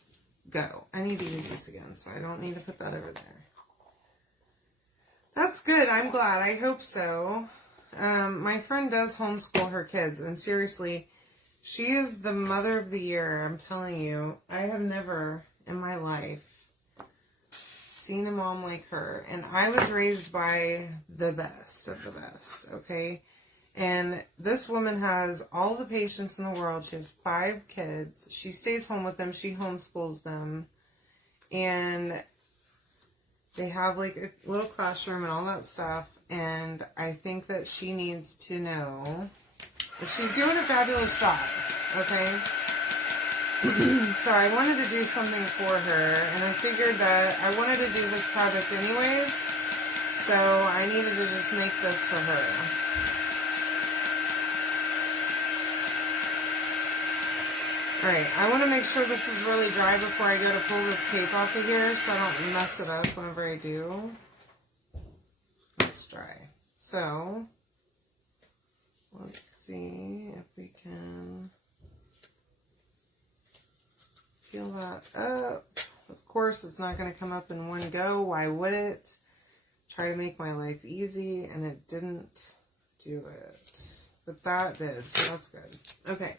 go. I need to use this again, so I don't need to put that over there. That's good. I'm glad. I hope so. My friend does homeschool her kids, and seriously, she is the mother of the year, I'm telling you. I have never in my life seen a mom like her. And I was raised by the best of the best, okay? And this woman has all the patience in the world. She has 5 kids. She stays home with them. She homeschools them. And they have like a little classroom and all that stuff. And I think that she needs to know that she's doing a fabulous job, okay? So I wanted to do something for her, and I figured that I wanted to do this project anyways, so I needed to just make this for her. Alright, I want to make sure this is really dry before I go to pull this tape off of here, so I don't mess it up whenever I do. It's dry. So let's see if we can peel that up. Of course, it's not going to come up in one go. Why would it? Try to make my life easy, and it didn't do it. But that did, so that's good. Okay.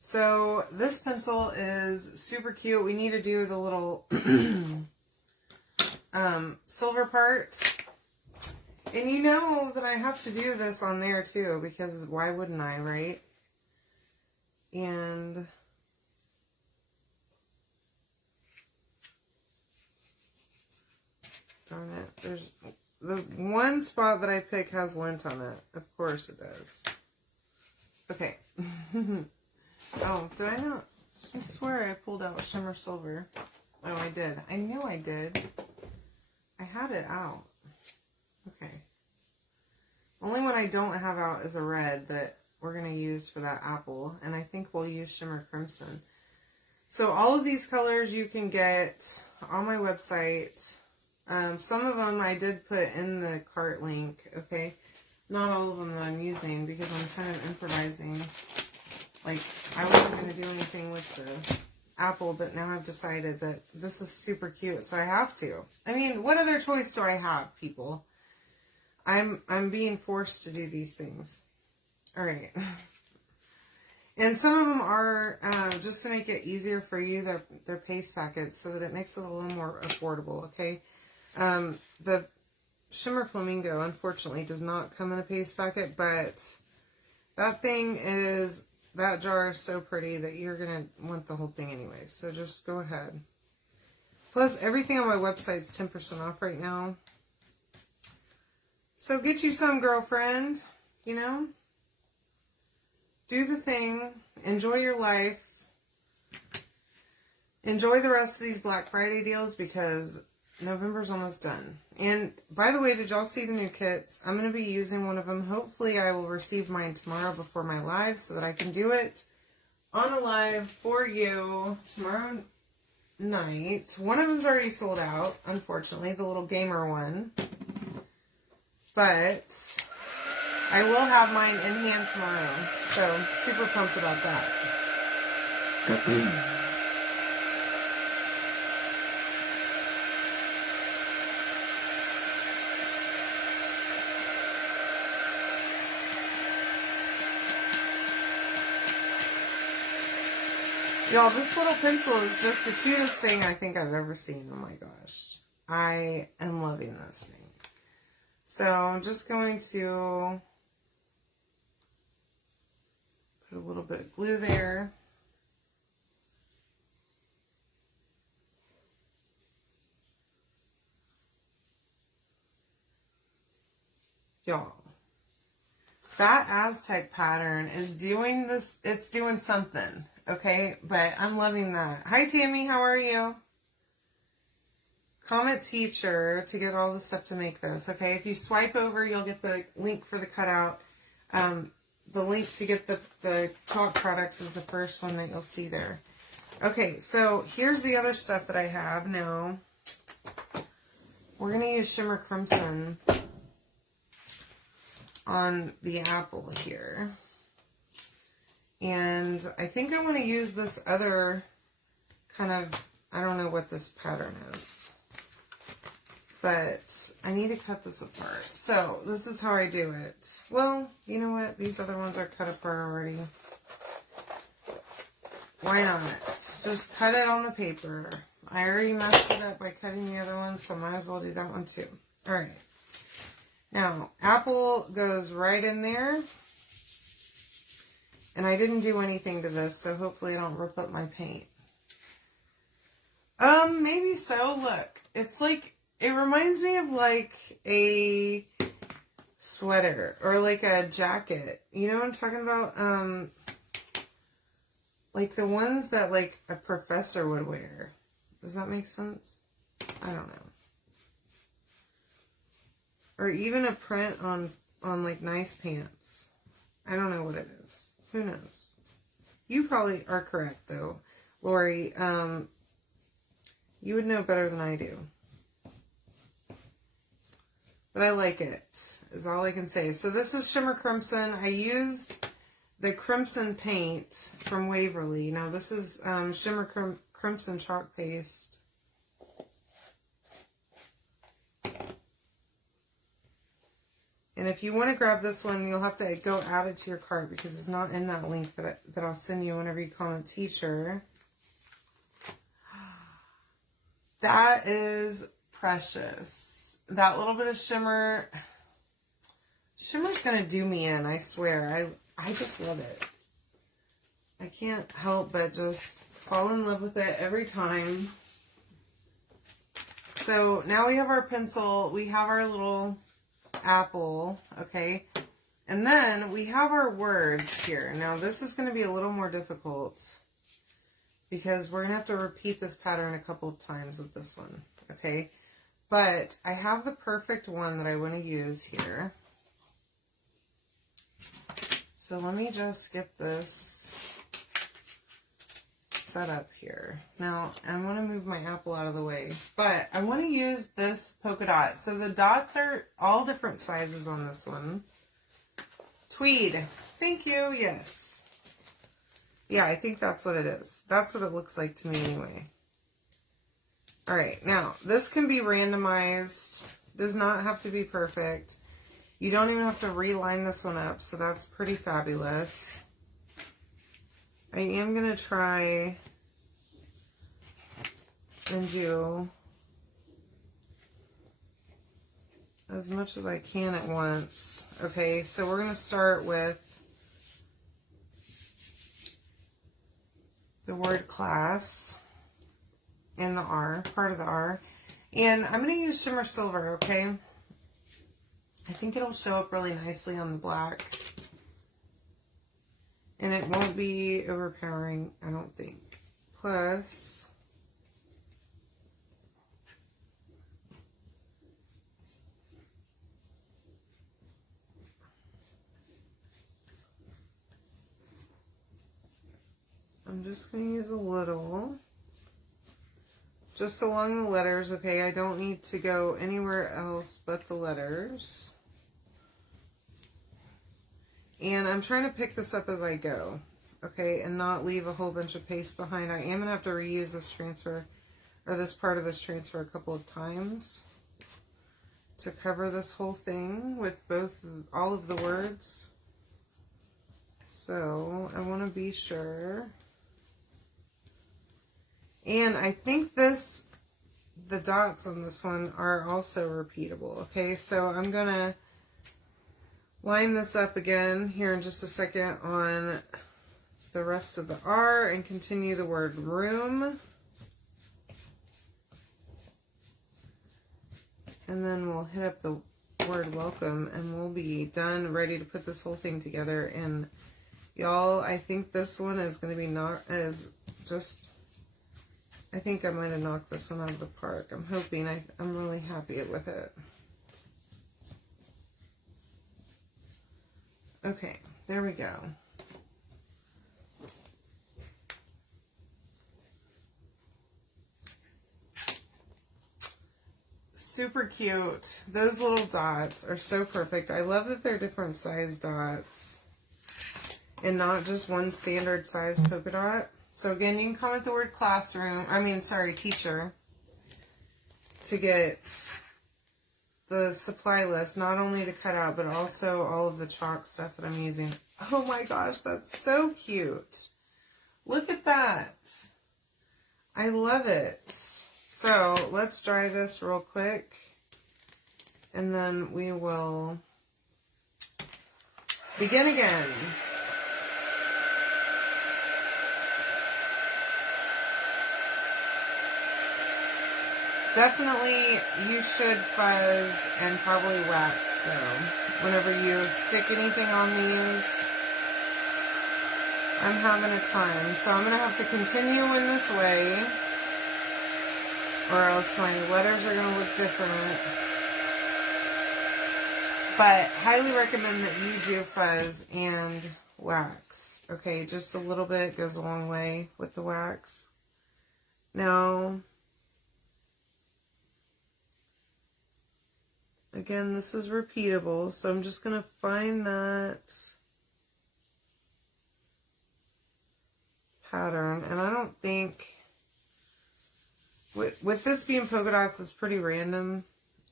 So this pencil is super cute. We need to do the little silver part. And you know that I have to do this on there too, because why wouldn't I, right? And darn it, there's the one spot that I pick has lint on it. Of course it does. Okay. Oh, did I not? I swear I pulled out shimmer silver. Oh, I did. I knew I did. I had it out. Okay. Only one I don't have out is a red that we're going to use for that apple. And I think we'll use Shimmer Crimson. So all of these colors you can get on my website. Some of them I did put in the cart link. Okay. Not all of them that I'm using because I'm kind of improvising. Like, I wasn't going to do anything with the apple, but now I've decided that this is super cute, so I have to. I mean, what other choice do I have, people? I'm being forced to do these things. All right. And some of them are, just to make it easier for you, they're paste packets so that it makes it a little more affordable, okay? The Shimmer Flamingo, unfortunately, does not come in a paste packet, but that jar is so pretty that you're going to want the whole thing anyway. So just go ahead. Plus, everything on my website is 10% off right now. So get you some, girlfriend, you know? Do the thing. Enjoy your life. Enjoy the rest of these Black Friday deals because November's almost done. And by the way, did y'all see the new kits? I'm going to be using one of them. Hopefully I will receive mine tomorrow before my live so that I can do it on a live for you tomorrow night. One of them's already sold out, unfortunately, the little gamer one. But I will have mine in hand tomorrow, so super pumped about that. Y'all, this little pencil is just the cutest thing I think I've ever seen. Oh my gosh. I am loving this thing. So I'm just going to put a little bit of glue there. Y'all, that Aztec pattern is doing this, it's doing something, okay? But I'm loving that. Hi, Tammy, how are you? Comment teacher to get all the stuff to make this, okay? If you swipe over, you'll get the link for the cutout. The link to get the chalk products is the first one that you'll see there. Okay, so here's the other stuff that I have now. We're going to use Shimmer Crimson on the apple here. And I think I want to use this other kind of, I don't know what this pattern is. But I need to cut this apart. So this is how I do it. Well, you know what? These other ones are cut apart already. Why not? Just cut it on the paper. I already messed it up by cutting the other one, so might as well do that one too. All right. Now, apple goes right in there. And I didn't do anything to this, so hopefully I don't rip up my paint. Maybe so. Look, it's like, it reminds me of like a sweater or like a jacket. You know what I'm talking about? Like the ones that like a professor would wear. Does that make sense? I don't know. Or even a print on like nice pants. I don't know what it is. Who knows? You probably are correct though, Lori. You would know better than I do. But I like it, is all I can say. So this is Shimmer Crimson. I used the Crimson paint from Waverly. Now this is Shimmer Crimson chalk paste. And if you want to grab this one, you'll have to go add it to your cart because it's not in that link that I'll send you whenever you comment teacher. That is precious. That little bit of shimmer. Shimmer's going to do me in, I swear. I just love it. I can't help but just fall in love with it every time. So now we have our pencil. We have our little apple, okay? And then we have our words here. Now this is going to be a little more difficult because we're going to have to repeat this pattern a couple of times with this one, okay? But I have the perfect one that I want to use here. So let me just get this set up here. Now, I want to move my apple out of the way, but I want to use this polka dot. So the dots are all different sizes on this one. Tweed. Thank you. Yes. Yeah, I think that's what it is. That's what it looks like to me anyway. All right, now this can be randomized. Does not have to be perfect. You don't even have to reline this one up, so that's pretty fabulous. I am going to try and do as much as I can at once. Okay, so we're going to start with the word class and the R, part of the R. And I'm going to use shimmer silver, okay? I think it'll show up really nicely on the black. And it won't be overpowering, I don't think. Plus, I'm just going to use a little. Just along the letters, okay? I don't need to go anywhere else but the letters. And I'm trying to pick this up as I go, okay? And not leave a whole bunch of paste behind. I am going to have to reuse this transfer, or this part of this transfer a couple of times to cover this whole thing with all of the words. So I want to be sure. And I think the dots on this one are also repeatable. Okay, so I'm going to line this up again here in just a second on the rest of the R and continue the word room. And then we'll hit up the word welcome and we'll be done, ready to put this whole thing together. And y'all, I think this one is going to be I think I might have knocked this one out of the park. I'm hoping. I'm really happy with it. Okay, there we go. Super cute. Those little dots are so perfect. I love that they're different size dots and not just one standard size polka dot. So again, you can comment the word teacher, to get the supply list, not only to cut out, but also all of the chalk stuff that I'm using. Oh my gosh, that's so cute. Look at that. I love it. So let's dry this real quick, and then we will begin again. Definitely you should fuzz and probably wax though. Whenever you stick anything on these, I'm having a time. So I'm going to have to continue in this way, or else my letters are going to look different. But highly recommend that you do fuzz and wax. Okay, just a little bit goes a long way with the wax. Now, again, this is repeatable, so I'm just going to find that pattern. And I don't think, with this being polka dots, it's pretty random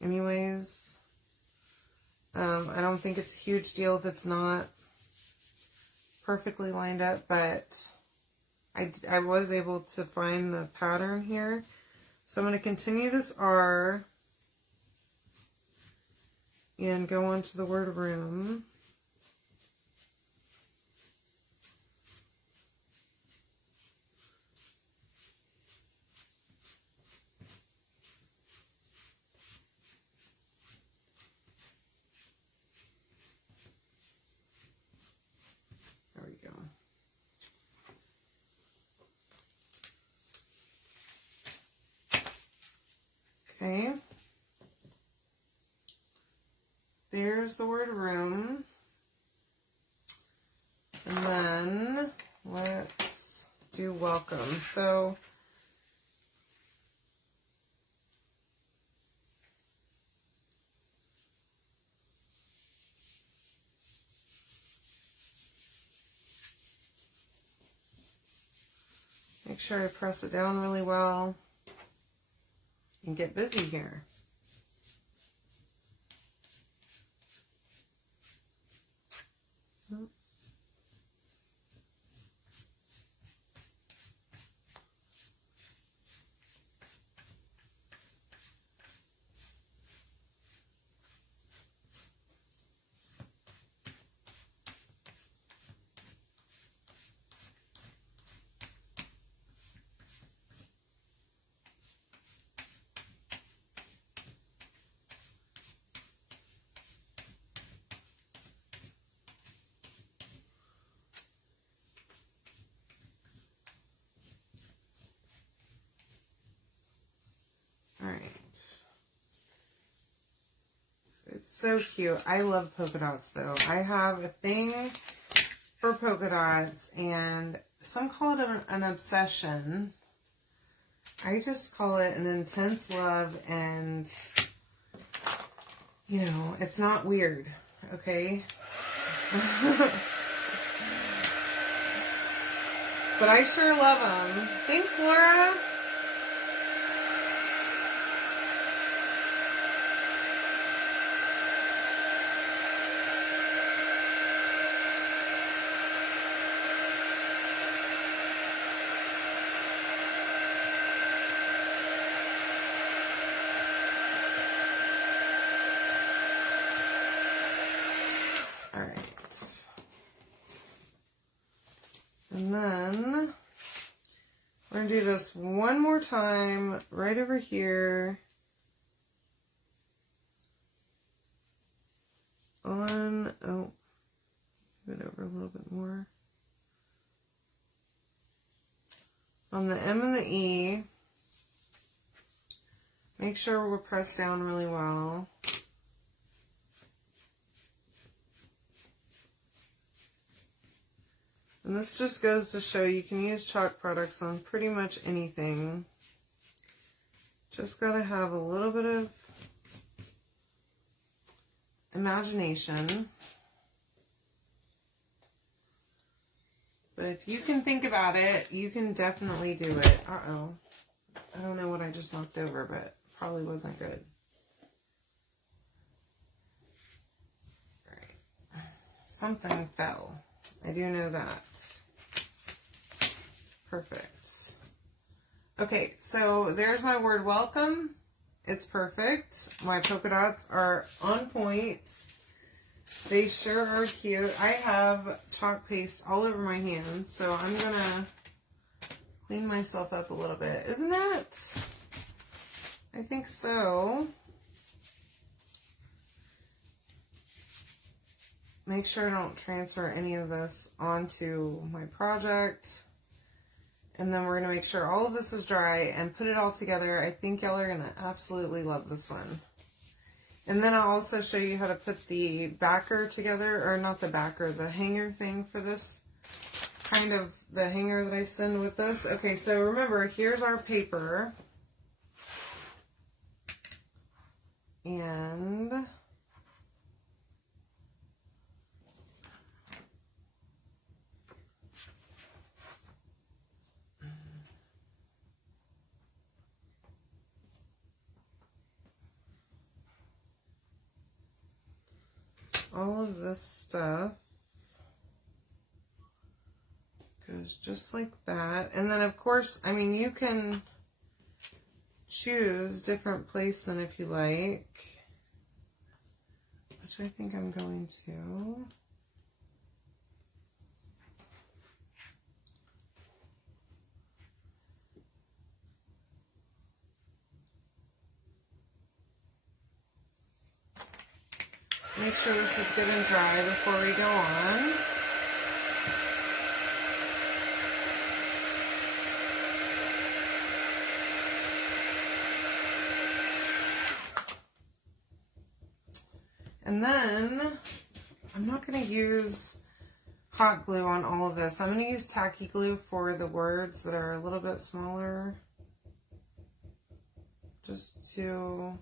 anyways. I don't think it's a huge deal if it's not perfectly lined up, but I was able to find the pattern here. So I'm going to continue this R and go on to the word room. There we go. Okay. There's the word room. And then let's do welcome. So make sure I press it down really well and get busy here. So cute. I love polka dots though. I have a thing for polka dots, and some call it an obsession. I just call it an intense love, and you know, it's not weird, okay? But I sure love them. Thanks, Laura. All right. And then we're going to do this one more time right over here on, oh, move it over a little bit more. On the M and the E, make sure we're pressed down really well. And this just goes to show you can use chalk products on pretty much anything. Just got to have a little bit of imagination. But if you can think about it, you can definitely do it. Uh-oh. I don't know what I just knocked over, but probably wasn't good. All right. Something fell. I do know that. Perfect. Okay, so there's my word welcome. It's perfect. My polka dots are on point. They sure are cute. I have chalk paste all over my hands, so I'm gonna clean myself up a little bit. Isn't it? I think so. Make sure I don't transfer any of this onto my project. And then we're going to make sure all of this is dry and put it all together. I think y'all are going to absolutely love this one. And then I'll also show you how to put the backer together, or not the backer, the hanger thing for this, kind of the hanger that I send with this. Okay, so remember, here's our paper. And all of this stuff goes just like that. And then, of course, I mean, you can choose different placement if you like, which I think I'm going to. Make sure this is good and dry before we go on. And then I'm not going to use hot glue on all of this. I'm going to use tacky glue for the words that are a little bit smaller, just to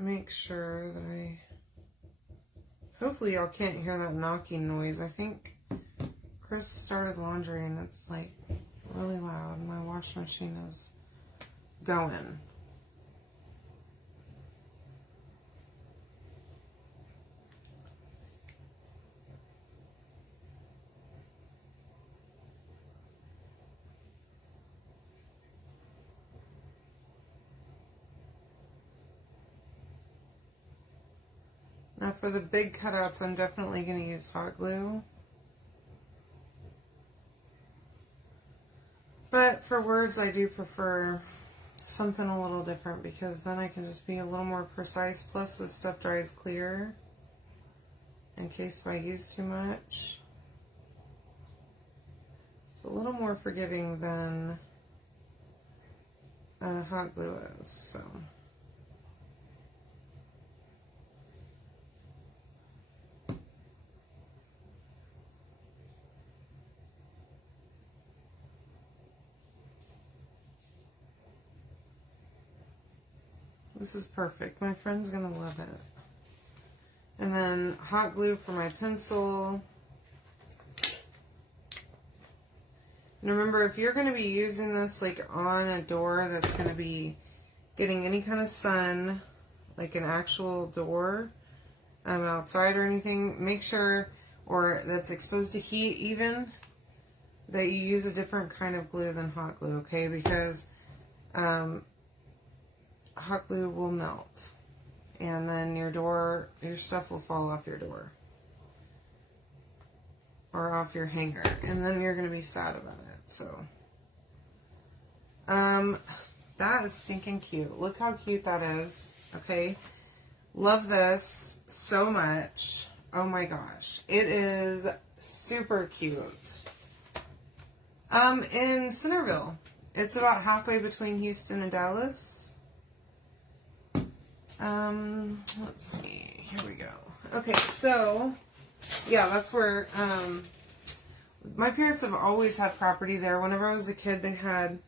make sure that hopefully y'all can't hear that knocking noise. I think Chris started laundry and it's like really loud. My washing machine is going. Now for the big cutouts, I'm definitely going to use hot glue. But for words, I do prefer something a little different, because then I can just be a little more precise. Plus this stuff dries clear in case if I use too much. It's a little more forgiving than hot glue is. So. This is perfect. My friend's gonna love it. And then hot glue for my pencil. And remember, if you're gonna be using this like on a door that's gonna be getting any kind of sun, like an actual door outside or anything, make sure, or that's exposed to heat even, that you use a different kind of glue than hot glue, okay? Because hot glue will melt, and then your stuff will fall off your door or off your hanger, and then you're gonna be sad about it. So that is stinking cute. Look how cute that is. Okay, love this so much. Oh my gosh, it is super cute. In Centerville, it's about halfway between Houston and Dallas. Let's see, here we go. Okay, so, yeah, that's where, my parents have always had property there. Whenever I was a kid, they had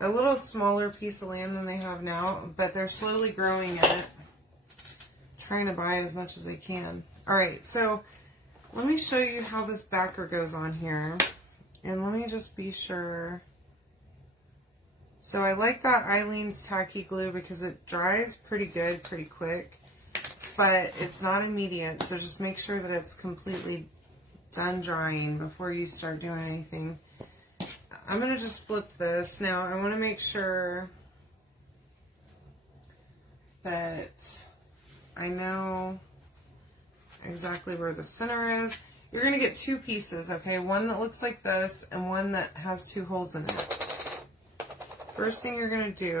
a little smaller piece of land than they have now, but they're slowly growing it, trying to buy as much as they can. Alright, so, let me show you how this backer goes on here, and let me just be sure. So I like that Eileen's Tacky Glue because it dries pretty good, pretty quick, but it's not immediate, so just make sure that it's completely done drying before you start doing anything. I'm going to just flip this. Now I want to make sure that I know exactly where the center is. You're going to get two pieces, okay? One that looks like this and one that has two holes in it. First thing you're going to do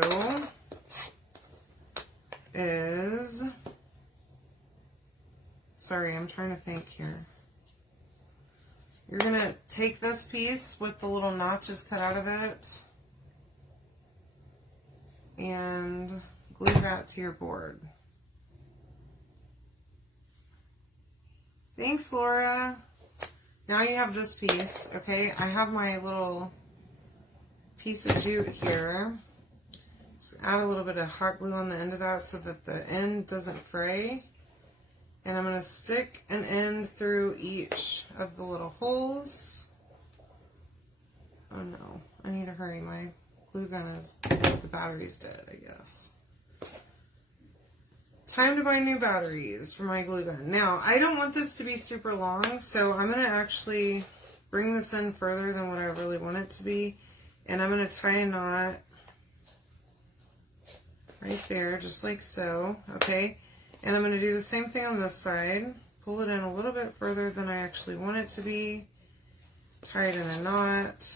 is, sorry, I'm trying to think here. You're going to take this piece with the little notches cut out of it and glue that to your board. Thanks, Laura. Now you have this piece, okay? I have my little piece of jute here. Just add a little bit of hot glue on the end of that so that the end doesn't fray. And I'm going to stick an end through each of the little holes. Oh no, I need to hurry. My glue gun is, the battery's dead, I guess. Time to buy new batteries for my glue gun. Now, I don't want this to be super long, so I'm going to actually bring this in further than what I really want it to be. And I'm going to tie a knot right there, just like so, okay? And I'm going to do the same thing on this side. Pull it in a little bit further than I actually want it to be. Tie it in a knot.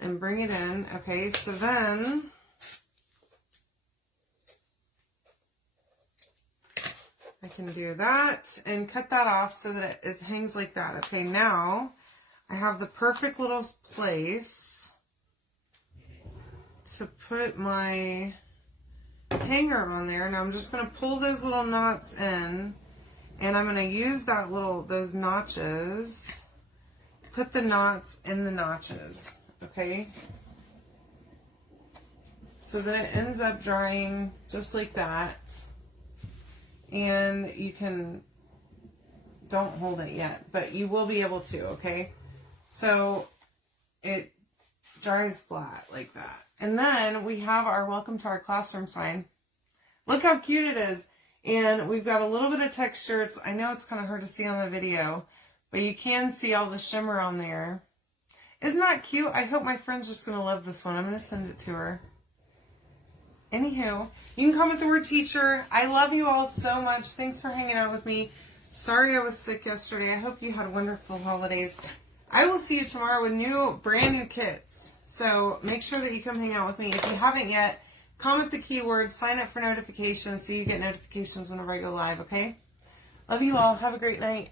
And bring it in, okay? So then, I can do that and cut that off so that it hangs like that. Okay, now I have the perfect little place to put my hanger on there. Now I'm just going to pull those little knots in, and I'm going to use those notches, put the knots in the notches, okay? So that it ends up drying just like that. And you can, don't hold it yet, but you will be able to, okay? So it dries flat like that. And then we have our welcome to our classroom sign. Look how cute it is. And we've got a little bit of texture. I know it's kind of hard to see on the video, but you can see all the shimmer on there. Isn't that cute? I hope my friend's just going to love this one. I'm going to send it to her. Anywho, you can comment the word teacher. I love you all so much. Thanks for hanging out with me. Sorry I was sick yesterday. I hope you had wonderful holidays. I will see you tomorrow with brand new kits. So make sure that you come hang out with me. If you haven't yet, comment the keyword, sign up for notifications so you get notifications whenever I go live, okay? Love you all. Have a great night.